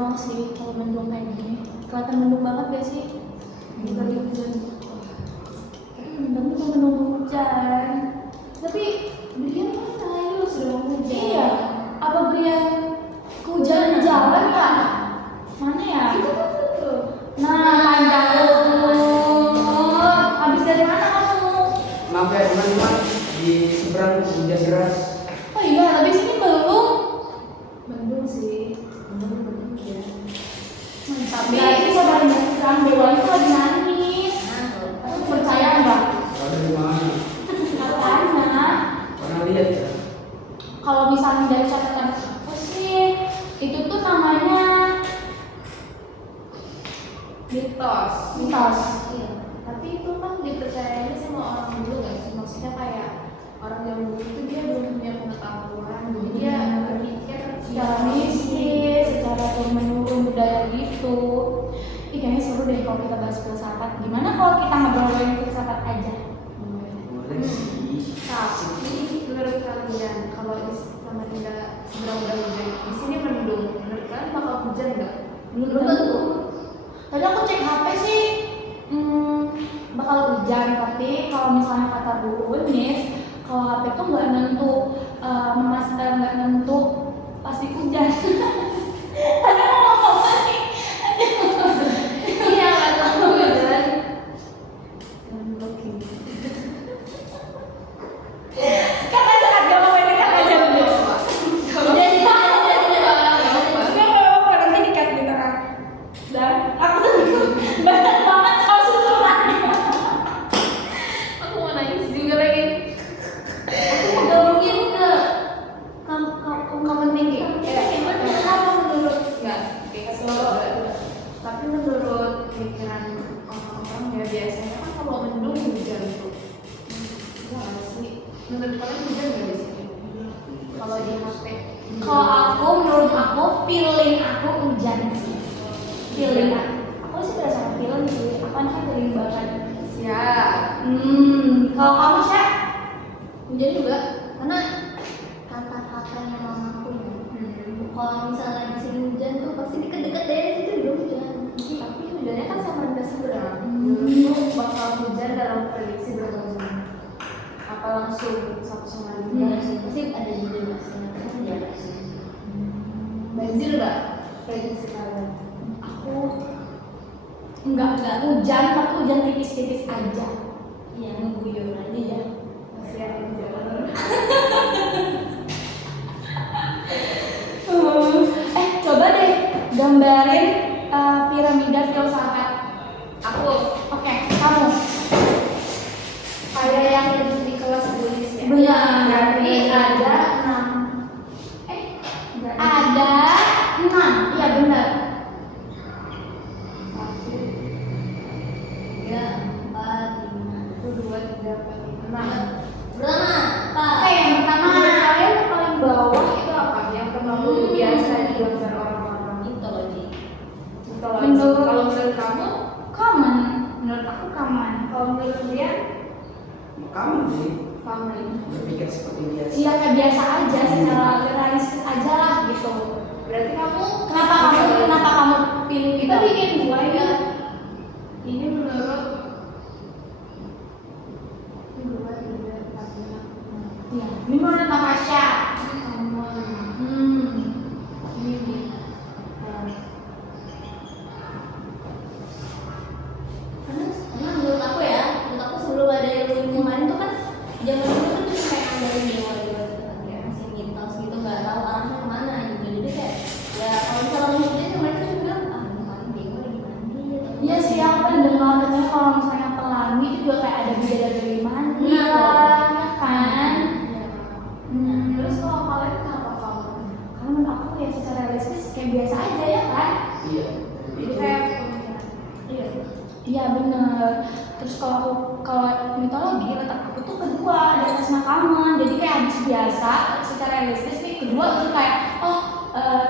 normal sih kalau mendung kayak gini. Kelihatan mendung banget gak sih? Lagi hujan. Tapi mendung tuh menunggu hujan. Tapi Brian mana ini sudah mau hujan? Iya. Apa Brian kehujanan di jalan ya? Mana ya? Itu kan tuh. Nah, panjang tuh. Habis dari mana kamu? Maaf ya teman-teman, di seberang hujan deras. Oh iya, habis ini belum. Mendung sih, mendung ya. Tapi itu saudara yang Dewa itu lagi nangis. Aku percaya nggak? Ada di mana? Katanya Pernah lihat ya? kalau misalnya dari catatan aku sih itu tuh namanya Mitos. mitos. Iya. Tapi itu kan dipercayanya sama orang dulu nggak sih? Maksudnya kayak orang zaman dulu itu dia belum punya pengetahuan, jadi dia berpikir Secara mistis, secara turun-menurun budaya gitu. Ih, kayaknya seru deh kalau kita bahas filsafat. Gimana kalau kita ngobrolin filsafat aja? Boleh sih. Tapi menurut kalian kalau di Samarinda sedang hujan, di sini mendung, menurut kalian bakal hujan nggak? Belum tentu. Tadi aku cek HP sih, bakal hujan. Tapi kalau misalnya kata Bu Unis, kalau HP tuh nggak nentu, nggak nentu pasti hujan. Tadi mau ngomong apa sih? Iya, nggak tahu hujan. Kan aja agak mau ini kan aja dulu. Jadi nanti dikat di tengah. Dan aku tuh banyak banget kalau susulannya. Aku mau nangis juga lagi. Gak mungkin ke Kamu tinggi. Kenapa menurut Enggak, kayak seluruh. Tapi menurut pikiran orang-orang ya biasanya kan kalau mendung hujan tuh. Ya nggak sih. Menurut kalian hujan nggak di sini? Kalau di HP. kalau aku menurut aku feeling aku hujan sih. Feeling aku sih berdasarkan feeling sih. Aku anaknya feeling banget. Siap. Kalau kamu sih Hujan juga karena kata-katanya mamaku ya. Kalau misalnya di sini hujan tuh pasti deket-deket deh situ udah hujan. Tapi hujannya kan sama rendah seberang. Itu bakal hujan dalam prediksi berapa jam? Apa langsung satu sama Enggak dua? sih, pasti ada juga masih ya sih. Banjir nggak? Prediksi kalian? aku enggak hujan, tapi hujan tipis-tipis aja. Iya, ngeguyur aja ya. Masih ada hujan. Coba deh gambarin piramida filsafat. Aku Oke, kamu. kayak yang di kelas tulis ya. Benar. Berarti ada 6. Ada 6. Iya benar. 1, 3, 4, 5. 2, 3, 4, 5, 6. Pertama, Pak. Oke, yang pertama Menurut kalian yang paling bawah itu apa? Yang terlalu biasa digambar orang-orang. Mitologi. Mitologi. Menurut- Kalau menurut kamu, common. Menurut aku common. kalau menurut dia, Kamu sih common. berpikir seperti biasa. Iya kayak biasa aja, secara realistis aja lah gitu. Berarti kamu Kenapa kamu pilih kita itu? bikin 2 ya. Ini menurut 2, 3, 4, 5, 6. Iya, ini menurut Natasha. Common. Ini nih. Karena menurut aku ya, menurut aku sebelum ada ilmu lingkungan itu kan zaman dulu kan cuma kayak ngandelin dewa gitu kan, kayak masih mitos gitu, nggak tahu arahnya kemana gitu. Jadi kayak ya kalau misalnya ngikutin tuh mereka cuma bilang ini paling dewa lagi mandi atau Iya sih, aku kan dengar katanya kalau misalnya pelangi itu juga kayak ada bidadari mandi Nah, lah, ya kan? Terus kalau kalian kenapa kamu? Karena menurut aku ya secara realistis kayak biasa aja ya kan? Iya. Jadi Itu kayak pemikiran. Iya. Iya bener. Terus kalau mitologi letak aku tuh kedua di atas makaman. Jadi kayak habis biasa secara realistis nih kedua tuh kayak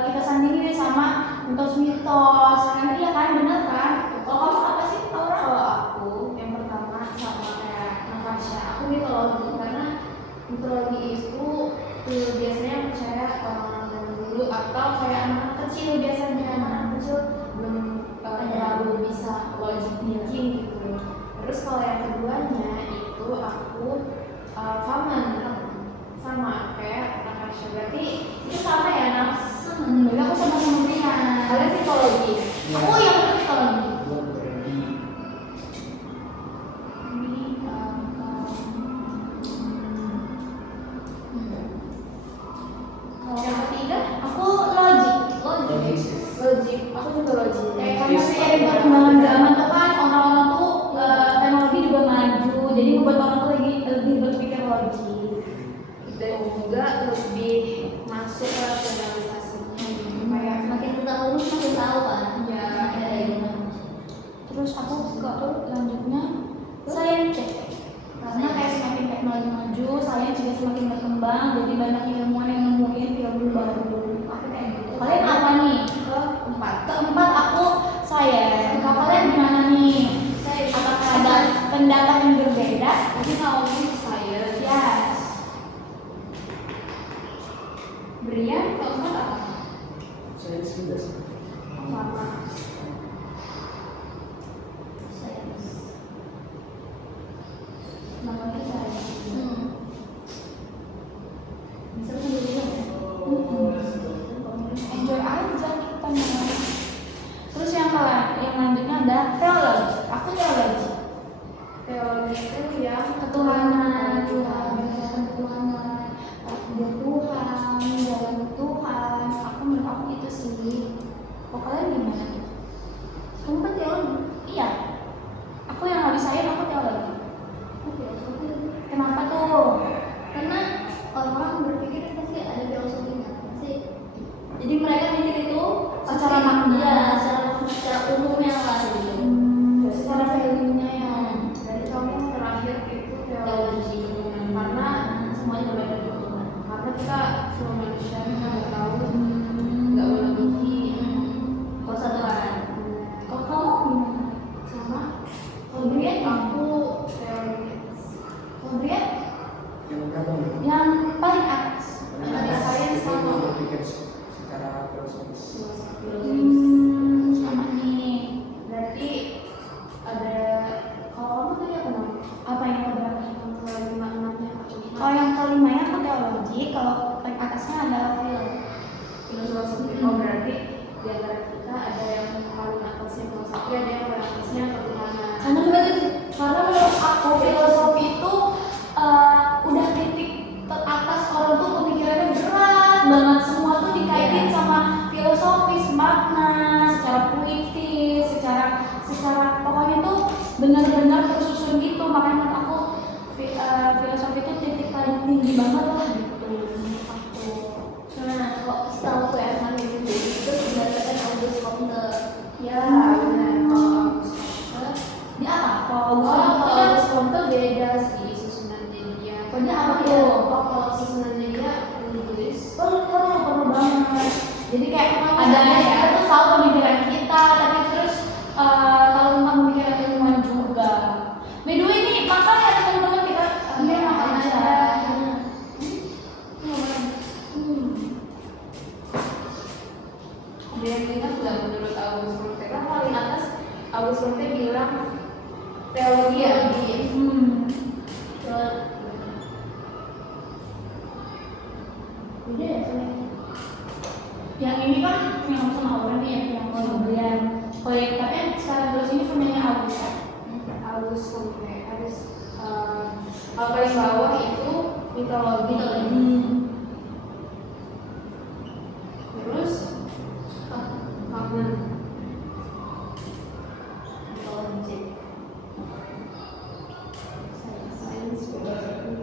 kita sandingin nih sama mitos-mitos. Kan iya kan bener kan? Kalau kamu apa sih Aura? Kalau aku yang pertama sama kayak Natasha, aku mitologi karena mitologi itu biasanya percaya orang-orang dari dulu atau kayak anak kecil biasanya anak kecil belum terlalu bisa logic thinking gitu. Terus kalau yang keduanya itu aku common sama kayak Natasha, berarti itu sama ya Naf? Jadi aku sama Brian. Kalian psikologi. Aku yang kedua psikologi. Gua berarti Yang ketiga Aku logik. logis. logik. Aku juga logik. Kayak karena seiring perkembangan zaman tuh kan orang-orang tuh teknologi juga maju, jadi membuat orang tuh lagi lebih berpikir logik. Dan juga lebih masuk ke rasionalisasinya kayak Makin kita lulus makin tahu kan. ya Kayak gimana. Terus aku lanjutnya sains cek. Karena kayak semakin teknologi maju, sains juga semakin berkembang, jadi banyak ilmuwan yang nemuin ilmu baru. Aku kayak gitu. Kalian apa nih? Keempat aku sains. Kalau kalian gimana nih? Apakah ada pendapat yang berbeda? tapi kalau ini saya Yes. Brian keempat apa? Saya juga sih. Sama Sains. Namanya sains. Bisa sendiri ya. Enjoy aja kita malah. Terus yang lanjutnya ada teologi. Aku teologi. teologi itu yang Ketuhanan, Tuhan, berdasarkan ketuhanan, dia Tuhan, jalan Tuhan. Menurut aku itu sih. Kok kalian gimana tuh? Kamu kan teologi. Iya. Aku yang habis sains aku teologi. Kenapa tuh? Karena orang-orang berpikir pasti ada filosofinya pasti. Jadi mereka mikir itu Secara pasti- makna. Iya, secara umumnya lah gitu. Secara value-nya ya. dari kamu terakhir itu teologi karena semuanya berbeda gitu kan. karena kita semua manusia kita nggak tahu nggak melebihi Kuasa Tuhan. Kalau kamu gimana? sama Kalau Brian aku teologi Kalau Brian Yang berapa nih? yang paling atas. Ada sains sama. Berpikir secara filosofis. Sama nih. berarti ada kalau kamu tadi apa namanya? Apa yang keberapa? Kalau lima enamnya apa? Kalau yang kelimanya aku teologi, kalau paling atasnya adalah Filosofi. Oh berarti di antara kita ada yang paling atasnya filosofi, ada yang paling atasnya ketuhanan. karena menurut aku filosofi itu udah titik teratas orang tuh pemikirannya berat banget, semua tuh dikaitin sama filosofis, makna, secara puitis, secara pokoknya tuh benar-benar tersusun gitu. Makanya menurut aku filosofi itu titik paling tinggi banget lah gitu menurut aku. Nah, kok setahu aku ya kemarin itu berdasarkan August Comte. Ya benar. Kalau August Di apa? Kalau Comte, August kalau Comte August Comte beda sih susunannya dia. Pokoknya apa Ya, tuh? oh, kalau susunannya dia ditulis. perlu banget. Jadi kayak Perlu ada banget ya. kita tuh tahu pemikiran kita, tapi terus tahu tentang pemikiran ilmuwan juga. By the way ini makanya teman-teman kita makan aja. Ada yang ingat nggak menurut August Comte? Kan paling atas August Comte bilang teologi ya. Beda ya sama Yang ini kan yang sama orang nih, yang pembelian. Oh ya, tapi yang sekarang terus ini punyanya Agus kan? August Comte. Habis kalau paling bawah itu mitologi. Terus kapan? Sains filosofi.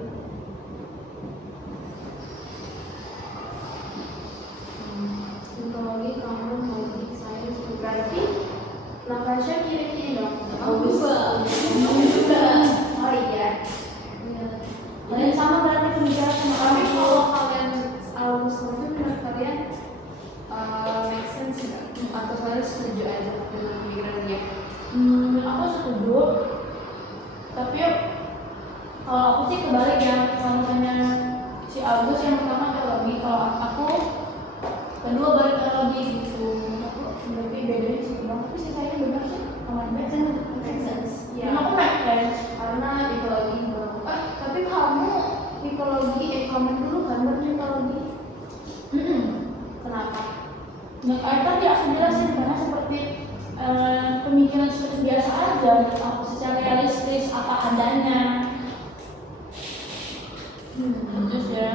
Mitologi, kamu, logik, sains, berarti Natasha kiri-kiri dong. August. juga. Oh iya. Dan sama berarti pemikiran sama Tapi orang kalau kalian August Comte menurut kalian make sense nggak? Atau kalian setuju aja dengan pemikiran dia? Aku setuju. Tapi kalau aku sih kebalik ya. Kalau misalnya si Agus yang pertama teologi, kalau aku kedua baru teologi gitu. Aku berarti beda make sense. Make sense. Ya, Aku make sense. karena mitologi tapi kamu mitologi kamu dulu kan bermitologi. Kenapa? Nah, kayak tadi aku jelasin karena seperti pemikiran seperti biasa aja, aku secara realistis apa adanya. Itu sih ya.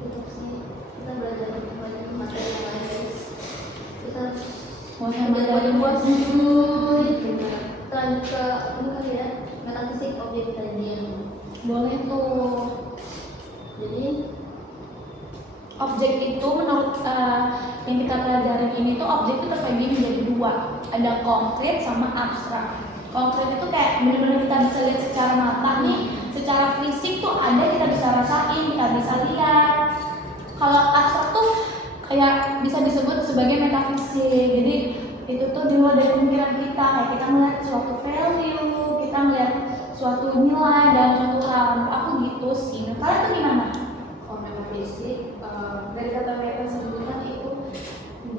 Itu sih kita belajar banyak materi yang lain guys. Kita Mau sampai belajar dari buat buat lanjut ke ini kali ya, metafisik objek kajian. boleh tuh. Jadi Objek itu menurut yang kita pelajarin ini tuh objek itu terbagi menjadi dua, ada konkret sama abstrak. Konkret itu kayak benar-benar kita bisa lihat secara mata nih, secara fisik tuh ada, kita bisa rasain, kita bisa lihat. Kalau abstrak tuh kayak bisa disebut sebagai metafisik. Jadi itu tuh di luar dari pemikiran kita, kayak kita melihat suatu value, kita melihat suatu nilai dalam suatu hal. Aku gitu sih. Nah, kalian tuh gimana? Kalau metafisik dari kata meta sendiri kan itu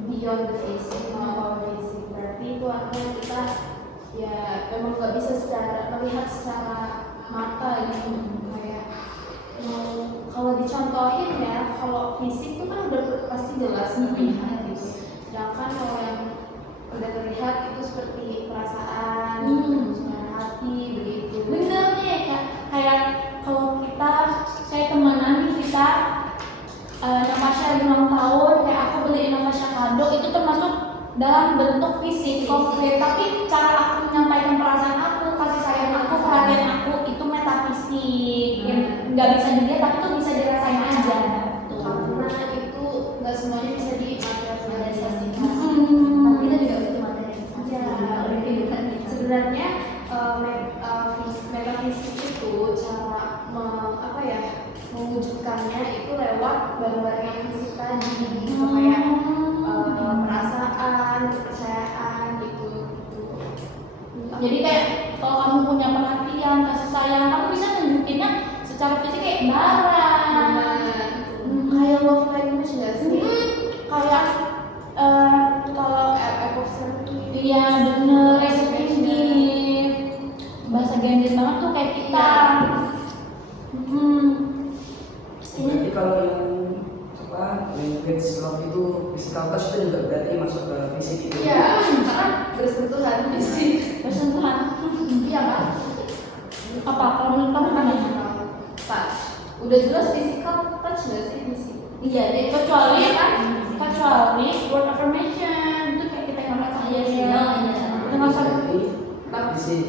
beyond the physics, our physics. Berarti itu artinya kita ya memang nggak bisa melihat secara mata gitu. Kayak kalau dicontohin ya, kalau fisik itu kan udah pasti jelas terlihat gitu. Sedangkan kalau yang udah terlihat itu seperti perasaan, suara hati begitu. Bener nih, kayak kalau kita, saya temenan nih kita Natasha lagi ulang tahun, kayak aku beliin Natasha kado, itu termasuk dalam bentuk fisik, konkret. Tapi cara aku menyampaikan perasaan aku, kasih sayang aku, perhatian aku, itu metafisik. Yang nggak bisa dilihat, tapi tuh bisa dirasain aja. Karena itu nggak semuanya bisa dimaterialisasikan. tapi kita juga butuh materi. Ya, kehidupan kita. sebenarnya metafisik itu cara mewujudkannya itu lewat barang-barang yang fisik tadi, gitu kayak perasaan, kepercayaan gitu. Jadi kayak kalau kamu punya perhatian, kasih sayang, kamu bisa nunjukinnya secara fisik kayak barang. Kayak love language nggak sih? Kayak kalau Act of service. iya bener, receiving bahasa Gandes banget tuh kayak kita. Berarti kalau yang language love itu physical touch itu juga berarti masuk ke fisik itu. Iya, karena bersentuhan fisik. Bersentuhan. Iya kan? Apa kalau menurut kamu gimana? Touch. Udah jelas physical touch nggak sih fisik? Iya deh. Kecuali word affirmation itu kayak kita yang merasa Iya sih, iya. iya. Kita merasa Fisik.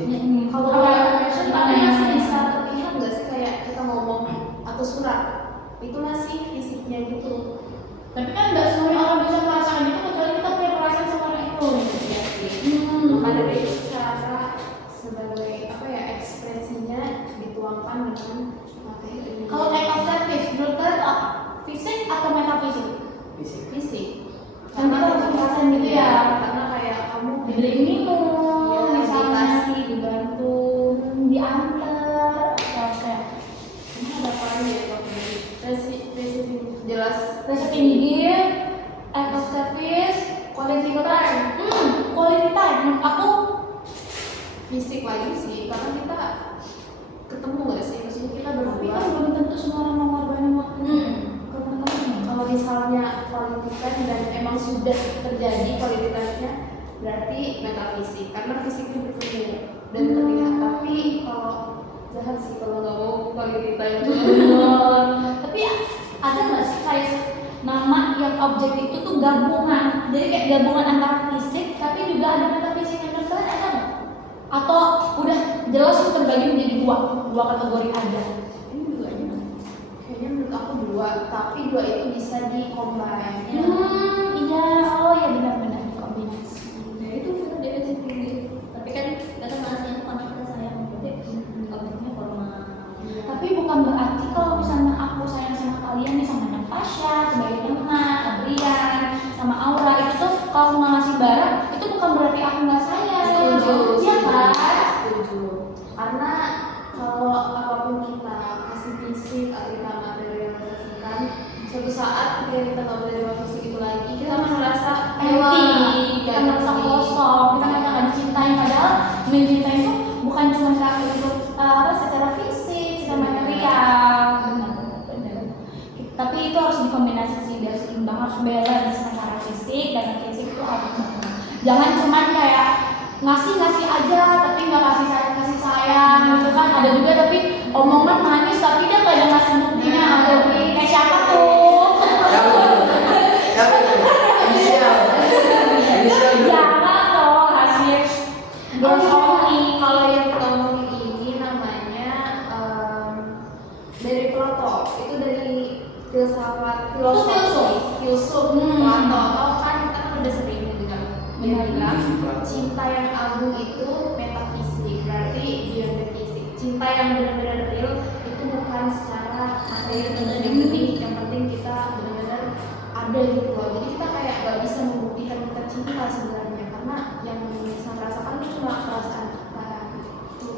Kalau affirmation tapi masih bisa terlihat nggak sih kayak kita ngomong atau surat itu masih fisiknya gitu. tapi kan nggak semuanya orang bisa merasakan itu kecuali kita punya perasaan sama orang itu. Iya sih. Maka dari itu cara sebagai ekspresinya dituangkan dengan materi. Kalau act of service, menurut kalian itu apa? Fisik atau metafisik? Fisik. fisik. Kan kita harus ngerasain gitu ya. Karena kayak kamu Dibeliin minum, ya, misalnya dikasih, dibantu. diantar, atau kayak Ini ada apa aja ya kalau receiving jelas receiving gift, act of service, quality time. Quality time menurut aku fisik lagi sih karena kita ketemu nggak sih maksudnya kita tapi berdua. kan belum tentu semua orang mau ngorbanin waktu ke teman-teman. Kalau misalnya quality time dan emang sudah terjadi quality time-nya berarti metafisik karena fisiknya bertemu dan terlihat. Tapi kalau jahat sih kalau nggak mau quality time. Tapi ada nggak sih kayak nama yang objek itu tuh gabungan, jadi kayak gabungan antara fisik tapi juga ada metafisik yang kalian ada nggak? Atau udah jelas itu terbagi menjadi dua kategori aja? Ini dua aja. Kayaknya menurut aku dua, tapi dua itu bisa di-combine. Iya, oh ya benar-benar kombinasi. Ya itu kita dia sih tinggi. Tapi kan kita bahasnya itu karena kita sayang objek. Objeknya formal. Tapi bukan berarti kalau misalnya aku sayang sama kalian nih, sama Natasha sebagai teman, Adrian, sama Aura itu tuh kalau nggak ngasih barang itu bukan berarti aku nggak sayang. Iya kan? Setuju. Karena kalau apapun kita kasih fisik atau kita materialisasikan, suatu saat ketika kita nggak menerima fisik itu lagi, kita akan merasa Empty, kita dan merasa mencintai itu bukan cuma secara fisik, secara material, benar. Tapi itu harus dikombinasi sih, biar seimbang, harus balance antara fisik dan fisik itu harus balance. Jangan cuma kayak ngasih aja tapi nggak kasih sayang gitu kan. Ada juga tapi omongan manis tapi dia nggak ada ngasih buktinya. Kayak siapa tuh? Jangan loh hasil girls only. Kalau yang kita ngomongin ini namanya dari Plato, itu dari filsuf Plato. Atau kan kita udah sering juga bilang cinta yang agung itu metafisik, berarti beyond fisik. Cinta yang benar-benar real itu bukan secara materi, yang penting kita benar-benar ada gitu loh. Jadi kita kayak gak bisa membuktikan kita cinta sebenarnya, karena yang bisa merasakan itu cuma perasaan kita gitu.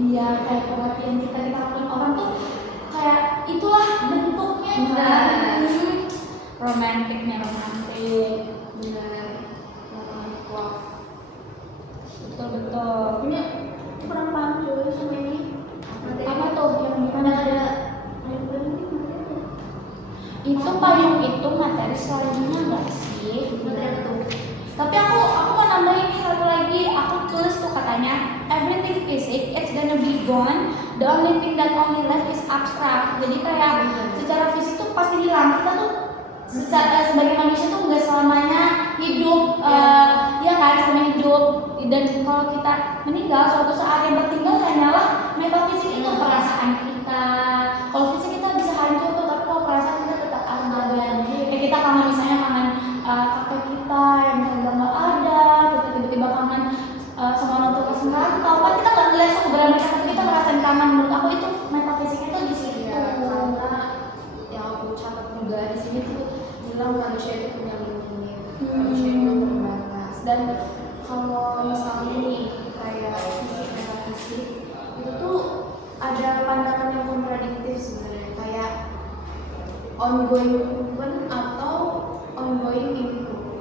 Iya, kayak perhatian kita dilakukan orang tuh kayak itulah bentuknya kan. Romantik. Benar. Wah. Betul. Ini kurang paham juga sama ini. Apa tuh yang Mana gimana? ada payung ini materi Itu payung itu materi selanjutnya enggak sih? apa tuh? Tapi aku mau nambahin nih satu lagi. Aku tulis tuh katanya everything physics it's gonna be gone. The only thing that only left is abstract. Jadi kayak secara fisik tuh pasti hilang. Kita tuh sebagai manusia tuh nggak selamanya hidup, ya kan, selama hidup. Dan kalau kita meninggal suatu saat yang tertinggal hanyalah metafisik itu perasaan kita. Kalau fisik kita bisa hancur tuh, tapi kalau perasaan kita tetap ada. Kayak kita kangen, misalnya kangen kakek kita yang misalnya udah nggak ada, kita tiba-tiba kangen sama orang tua pas merantau, kan kita nggak ngeliat keberadaan mereka, tapi kita ngerasain kangen. Menurut aku itu metafisiknya tuh di situ. Ya, karena yang aku catat juga di sini tuh bilang manusia itu punya limit, manusia itu terbatas. Dan kalau misalnya nih kayak fisik metafisik itu tuh ada pandangan yang kontradiktif sebenarnya, kayak ongoing improvement atau ongoing improve.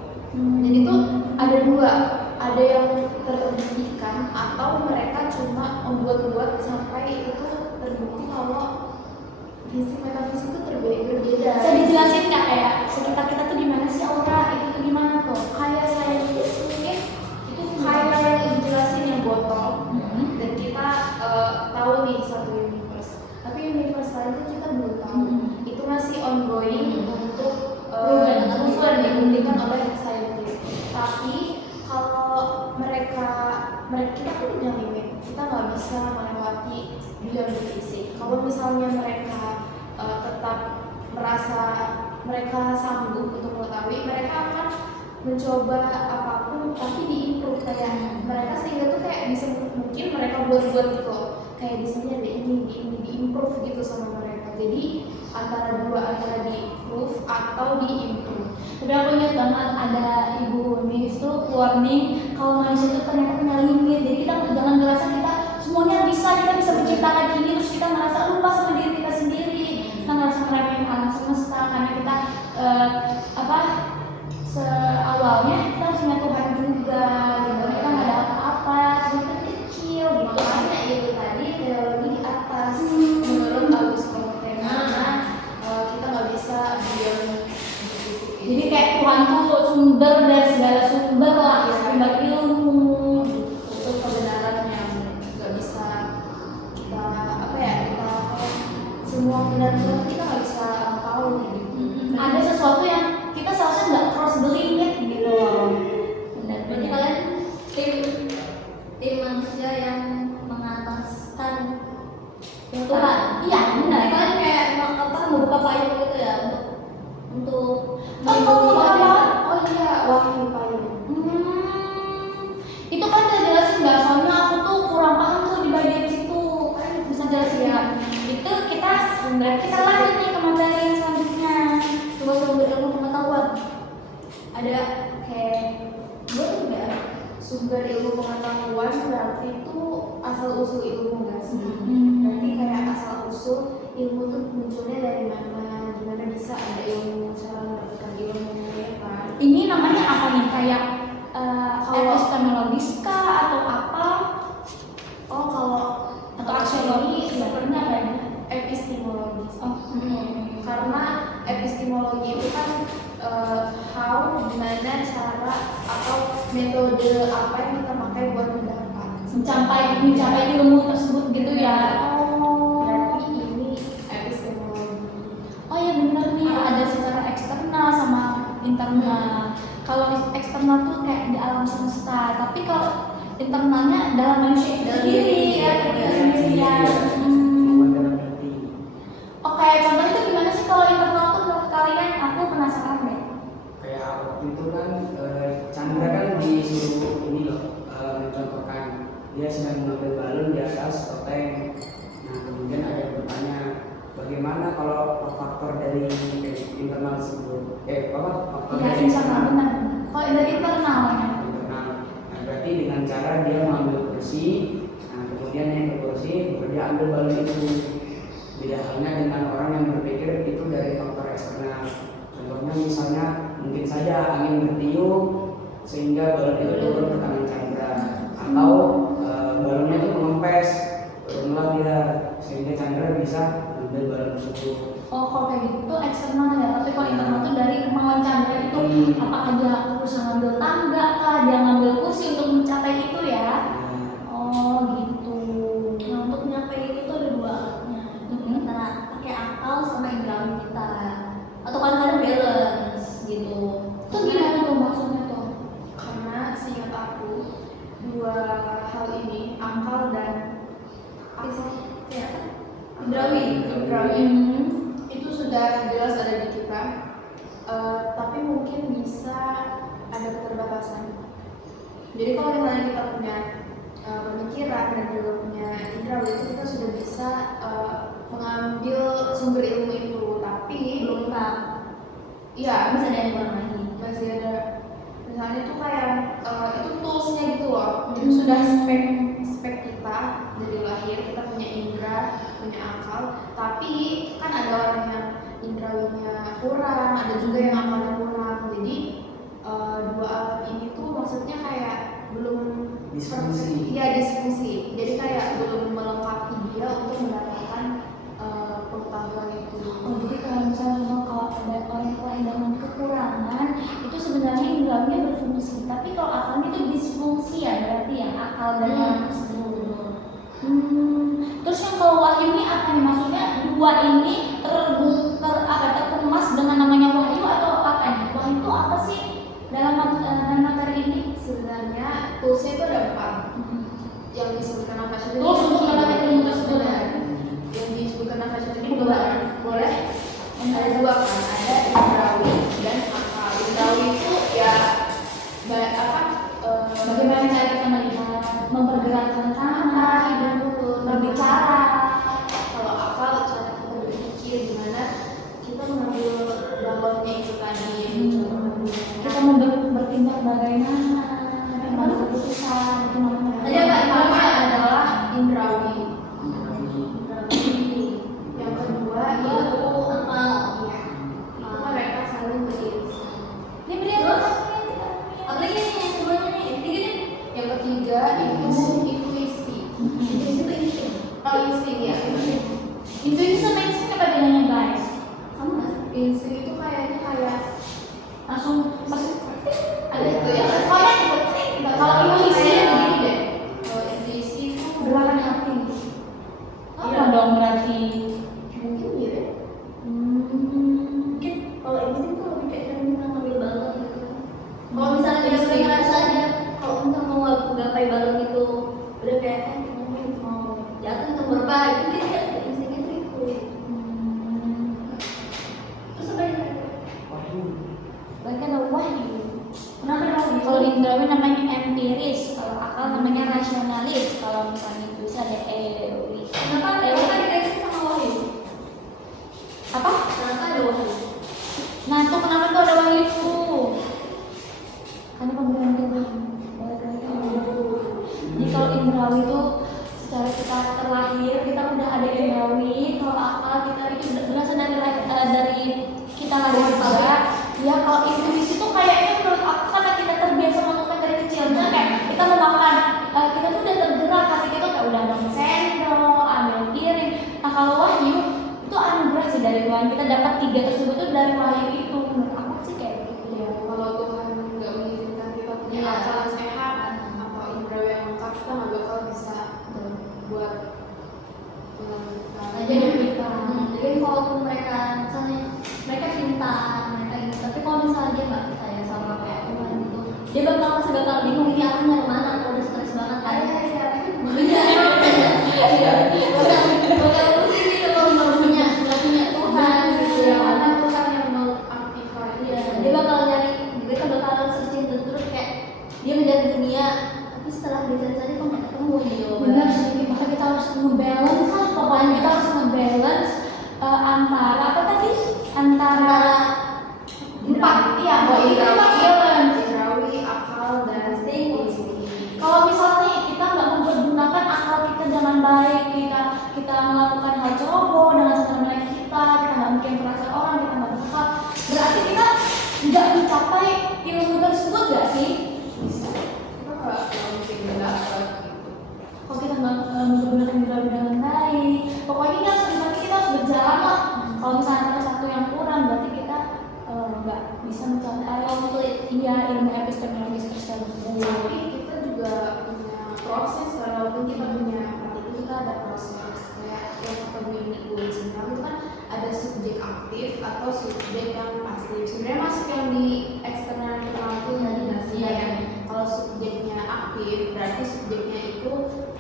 Jadi tuh ada dua, ada yang terbuktikan atau mereka cuma membuat-buat sampai itu tuh terbukti kalau fisik metafisik itu berbeda. Bisa dijelasin nggak kayak sekitar kita tuh gimana sih aura itu tuh gimana tuh? Kayak saya itu kayak yang dijelasin yang botol, dan kita tahu nih satu universe, tapi universe lain itu kita belum tahu. Itu masih ongoing untuk proven dibuktikan oleh saintis. Tapi kalau kita kan punya limit, kita nggak bisa melewati beyond fisik. Kalau misalnya mereka tetap merasa mereka sanggup untuk mengetahui, mereka akan mencoba apapun tapi diimprove, kayak mereka sehingga tuh kayak bisa mungkin mereka buat-buat gitu loh. Kayak di sini ada ini diimprove gitu sama mereka. Jadi antara di-improve atau di-improve. Tapi aku ingat banget ada ibu Miss tuh warning kalau manusia itu ternyata punya limit. Jadi kita jangan merasa kita semuanya kita bisa menciptakan ini terus kita merasa lupa sama diri kita sendiri. Kita merasa meremehin alam semesta karena kita awalnya kita harus ingat Tuhan juga. Gitu. Kita nggak ada apa-apa, semuanya kecil. Gitu. Makanya itu tadi teologi di atas menurut Agus Komtena, kita nggak bisa beyond fisik. Jadi kayak Tuhan tuh sumber dari segala sumber lah, sumber ilmu. Untuk kebenaran yang nggak bisa kita kita semua benar-benar kita nggak bisa tahu gitu. Ada sesuatu yang kita seharusnya nggak cross the limit gitu loh. Benar. Berarti kalian tim manusia yang mengataskan Tuhan. Iya benar. Berarti kalian kayak membuka payung gitu ya untuk Oh iya, wahyu payung. Itu kan udah jelasin nggak? Soalnya aku tuh kurang paham tuh di bagian situ. Kalian bisa jelasin nggak? Itu kita lanjut nih ke materi yang selanjutnya. coba sumber ilmu pengetahuan. Ada kayak sumber ilmu pengetahuan, berarti itu asal usul ilmu nggak sih? Berarti kayak asal usul ilmu tuh munculnya dari mana, gimana bisa ada ilmu, cara mendapatkan ilmu, ya kan? Ini namanya apa nih? Kayak Kalau- epistemologis kah atau apa? psikologi itu kan gimana cara atau metode apa yang kita pakai buat mendapat mencapai ilmu tersebut gitu ya. berarti ini epistemologi. Oh iya bener nih, ada secara eksternal sama internal. Kalau eksternal tuh kayak di alam semesta, tapi kalau internalnya dalam manusia itu sendiri ya, kita sendiri ya. dalam hati. Oh kayak contohnya itu gimana sih kalau internal tuh menurut kalian? Aku penasaran deh. Kayak waktu itu kan Chandra kan disuruh ini loh, mencontohkan dia sedang mengambil balon di atas loteng. Nah kemudian ada yang bertanya bagaimana kalau faktor dari internal tersebut, faktor Iya dari internal benar. Kalau dari internalnya. internal. Nah berarti dengan cara dia mengambil kursi, nah kemudian yang kursi dia ambil balon itu. Beda halnya dengan orang yang berpikir itu dari faktor eksternal. Contohnya misalnya mungkin saja angin bertiup sehingga balon itu turun ke tangan Chandra, atau balonnya itu mengempes, turunlah dia sehingga Chandra bisa mengambil balon tersebut. Oh kalau kayak gitu tuh eksternal ya, tapi kalau internal tuh dari kemauan Chandra itu apakah dia berusaha ngambil tangga kah, dia ngambil kursi untuk mencapai itu ya? Oh gitu. Nah untuk mencapai itu tuh ada dua alatnya, antara pakai akal sama indrawi kita, atau kadang-kadang balance gitu. Itu gimana tuh maksudnya tuh? Karena seingat aku dua hal ini, akal dan Indrawi. itu sudah jelas ada di kita. Tapi mungkin bisa ada keterbatasan. Jadi kalau misalnya kita punya pemikiran dan juga punya indrawi, itu kita sudah bisa mengambil sumber ilmu itu. Tapi Belum lengkap, iya, masih ada yang kurang lagi. masih ada. Misalnya itu kayak itu toolsnya gitu loh. Itu sudah spek kita dari lahir, kita punya indera, punya akal. Tapi kan ada orang yang indrawinya kurang, ada juga yang akalnya kurang. Jadi dua alat ini tuh maksudnya kayak belum Disfungsi. Iya disfungsi. Jadi kayak belum melengkapi dia untuk mendapatkan pengetahuan itu. Oh jadi kalau misalnya kalau ada orang tua yang dengan kekurangan itu sebenarnya indrawinya berfungsi, tapi kalau akalnya itu disfungsi ya, berarti yang akal dan yang tersebut. Terus yang kalau wahyu ini apa nih? Maksudnya dua ini terkemas dengan namanya wahyu atau apa nih? Wahyu itu apa sih dalam materi ini? Sebenarnya toolsnya itu ada 4 yang disebutkan nafas itu. Tools untuk mendapatkan ilmu tersebut. Yang disebutkan nafas itu boleh ada 2 kan, ada indrawi dan akal. Indrawi itu ya Bagaimana cara kita melihat, mempergerakkan tangan, hidung mulut, berbicara. Kalau akal cara kita berpikir gimana kita mengambil balonnya itu tadi. Kita mau bertindak bagaimana, mengambil keputusan itu namanya. Tadi apa? Pertama adalah indrawi. Indrawi. Yang kedua itu Akal. itu mereka saling beririsan. Ini beliau Apalagi yang sebelumnya nih, yang ketiga nih. Yang ketiga itu intuisi. Intuisi itu ini. Oh insting ya. intuisi sama insting apa bedanya guys? Sama nggak sih? Insting itu kayaknya kayak Langsung pasti ada itu ya. Kalau intuisi Kayak ya begini deh. Kalau intuisi itu gerakan hati. Apa Iya. dong berarti? mungkin mirip. Mungkin kalau insting tuh lebih kayak dari kita ngambil balon gitu. Kalau misalnya dia udah ngerasa aja, kalau misalnya mau gapai balon itu udah kayak mungkin mau jatuh atau terbang, itu dia kayak insting itu ikut. Terus apa yang Wahyu. Berarti ada wahyu. kenapa wahyu? Kalau di indrawi namanya empiris, kalau akal namanya rasionalis, kalau misalnya intuisi ada ewi. Kenapa dikaitkan sama wahyu? Apa? Kenapa ada wahyu? Nah tuh kenapa tuh ada wahyu itu? Karena pemberian Tuhan. Jadi kalau indrawi itu secara kita terlahir kita udah ada indrawi, kalau akal kita itu berasal dari kita lahir juga. Ya kalau intuisi itu kayaknya menurut aku karena kita terbiasa melakukan dari kecil, misalnya kayak kita mau makan, kita tuh udah tergerak hati kita kayak udah ambil sendok, ambil piring. Nah kalau wahyu itu anugerah sih dari Tuhan, kita dapat 3 tersebut tuh dari wahyu itu. dia bakal bingung ini arahnya kemana, kalau udah stres banget kan. Bakal pusing gitu kalau nggak punya Tuhan gitu ya. Karena Tuhan yang mau aktifkan. Iya, dia bakal nyari, dia bakal searching terus kayak dia mencari dunia, tapi setelah dia cari-cari kok nggak ketemu gitu. Benar sih, maka kita harus ngebalance lah, pokoknya kita harus ngebalance antara apa tadi? Antara empat, iya, bahwa ini kita balance. Indrawi, akal, dan insting. Kalau misalnya kita nggak mempergunakan akal kita dengan baik, kita melakukan hal ceroboh dengan sebenarnya kita nggak mungkin perasaan orang, kita nggak berhak, berarti kita nggak mencapai ilmu tersebut nggak sih? Bisa. Kita nggak mungkin dapat gitu. Kalau kita nggak menggunakan Indrawi dengan baik, pokoknya kita harus berjalan lah. Kalau misalnya ada satu yang kurang, berarti kita nggak bisa mencapai ilmu epistemologis tersebut. Tapi kita juga punya proses, walaupun kita punya empat itu kita ada proses. Kayak yang kata Bu Cinta itu kan ada subjek aktif atau subjek yang pasif. Sebenarnya masuk yang di eksternal internal itu tadi nggak sih? Iya. Yang kalau subjeknya aktif berarti subjeknya itu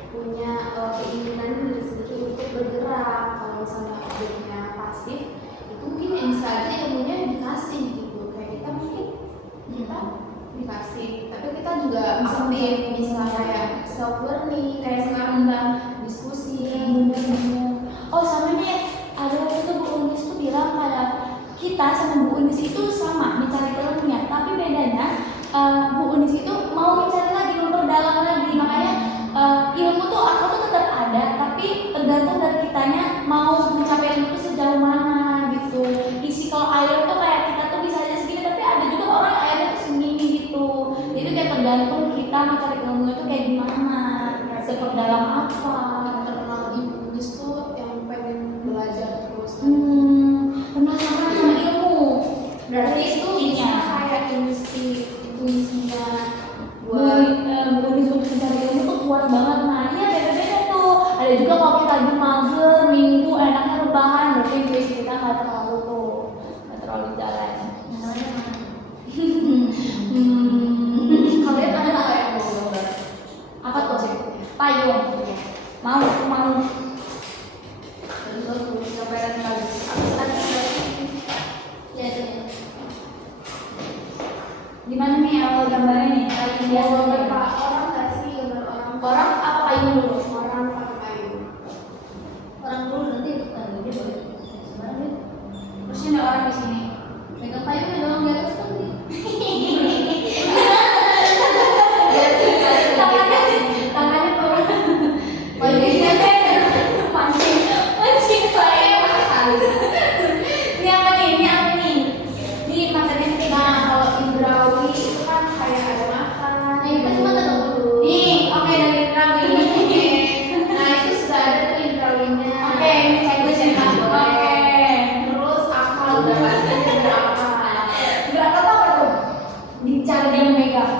punya keinginan diri sendiri untuk bergerak. Kalau misalnya objeknya pasif itu mungkin bisa aja ilmunya dikasih gitu. Kayak kita mungkin kita dikasih, tapi kita juga aktif, bisa kayak self learning, kayak sekarang kita diskusi. Benar-benar. Oh sama nih, ada waktu itu Bu Unis tuh bilang kayak kita sama Bu Unis itu sama mencari ilmunya, tapi bedanya Bu Unis itu mau mencari lagi, memperdalam lagi, makanya ilmu tuh aku tuh tetap ada, tapi tergantung dari kitanya mau mencapai ilmu itu sejauh mana gitu. Isi kalau air tuh kayak kita tuh bisa aja segini, tapi ada juga orang yang airnya tuh segini gitu. Jadi kayak tergantung kita mencari ilmu itu kayak gimana, seperdalam apa. Terkenal di Unis tuh yang pengen belajar terus. Penasaran sama ilmu. Berarti itu intinya kayak intuisinya Buat buat untuk mencari ilmu tuh kuat banget. Nah iya beda-beda tuh. Ada juga kalau kita lagi mager, minggu enaknya rebahan, berarti intuisi kita nggak terlalu jalan. kalian ada nggak yang mau gambar? Apa tuh? Payung. Mau. Terus gambaran bagus. ya itu ya. Gimana nih awal gambarnya nih? Payung biasa Gambar nih. pak orang nggak sih, gambar orang? Orang apa payung dulu? Orang pakai payung. Orang dulu nanti dia boleh sebenarnya Terus ada orang di sini. megang payungnya dong di atas kan nih. Tangannya tuh. Payungnya mancing payung. Ini apa nih? Ini materinya kayak Nah kalau Indrawi itu kan kayak ada makan. Nah, kita cuma tahu dulu. nih, oke dari Indrawi. Nah itu sudah ada tuh Indrawinya. Oke, ini checklist ya. Oke. Terus akal udah pasti ada akal. Gerak apa tuh? Dicari dia memegang.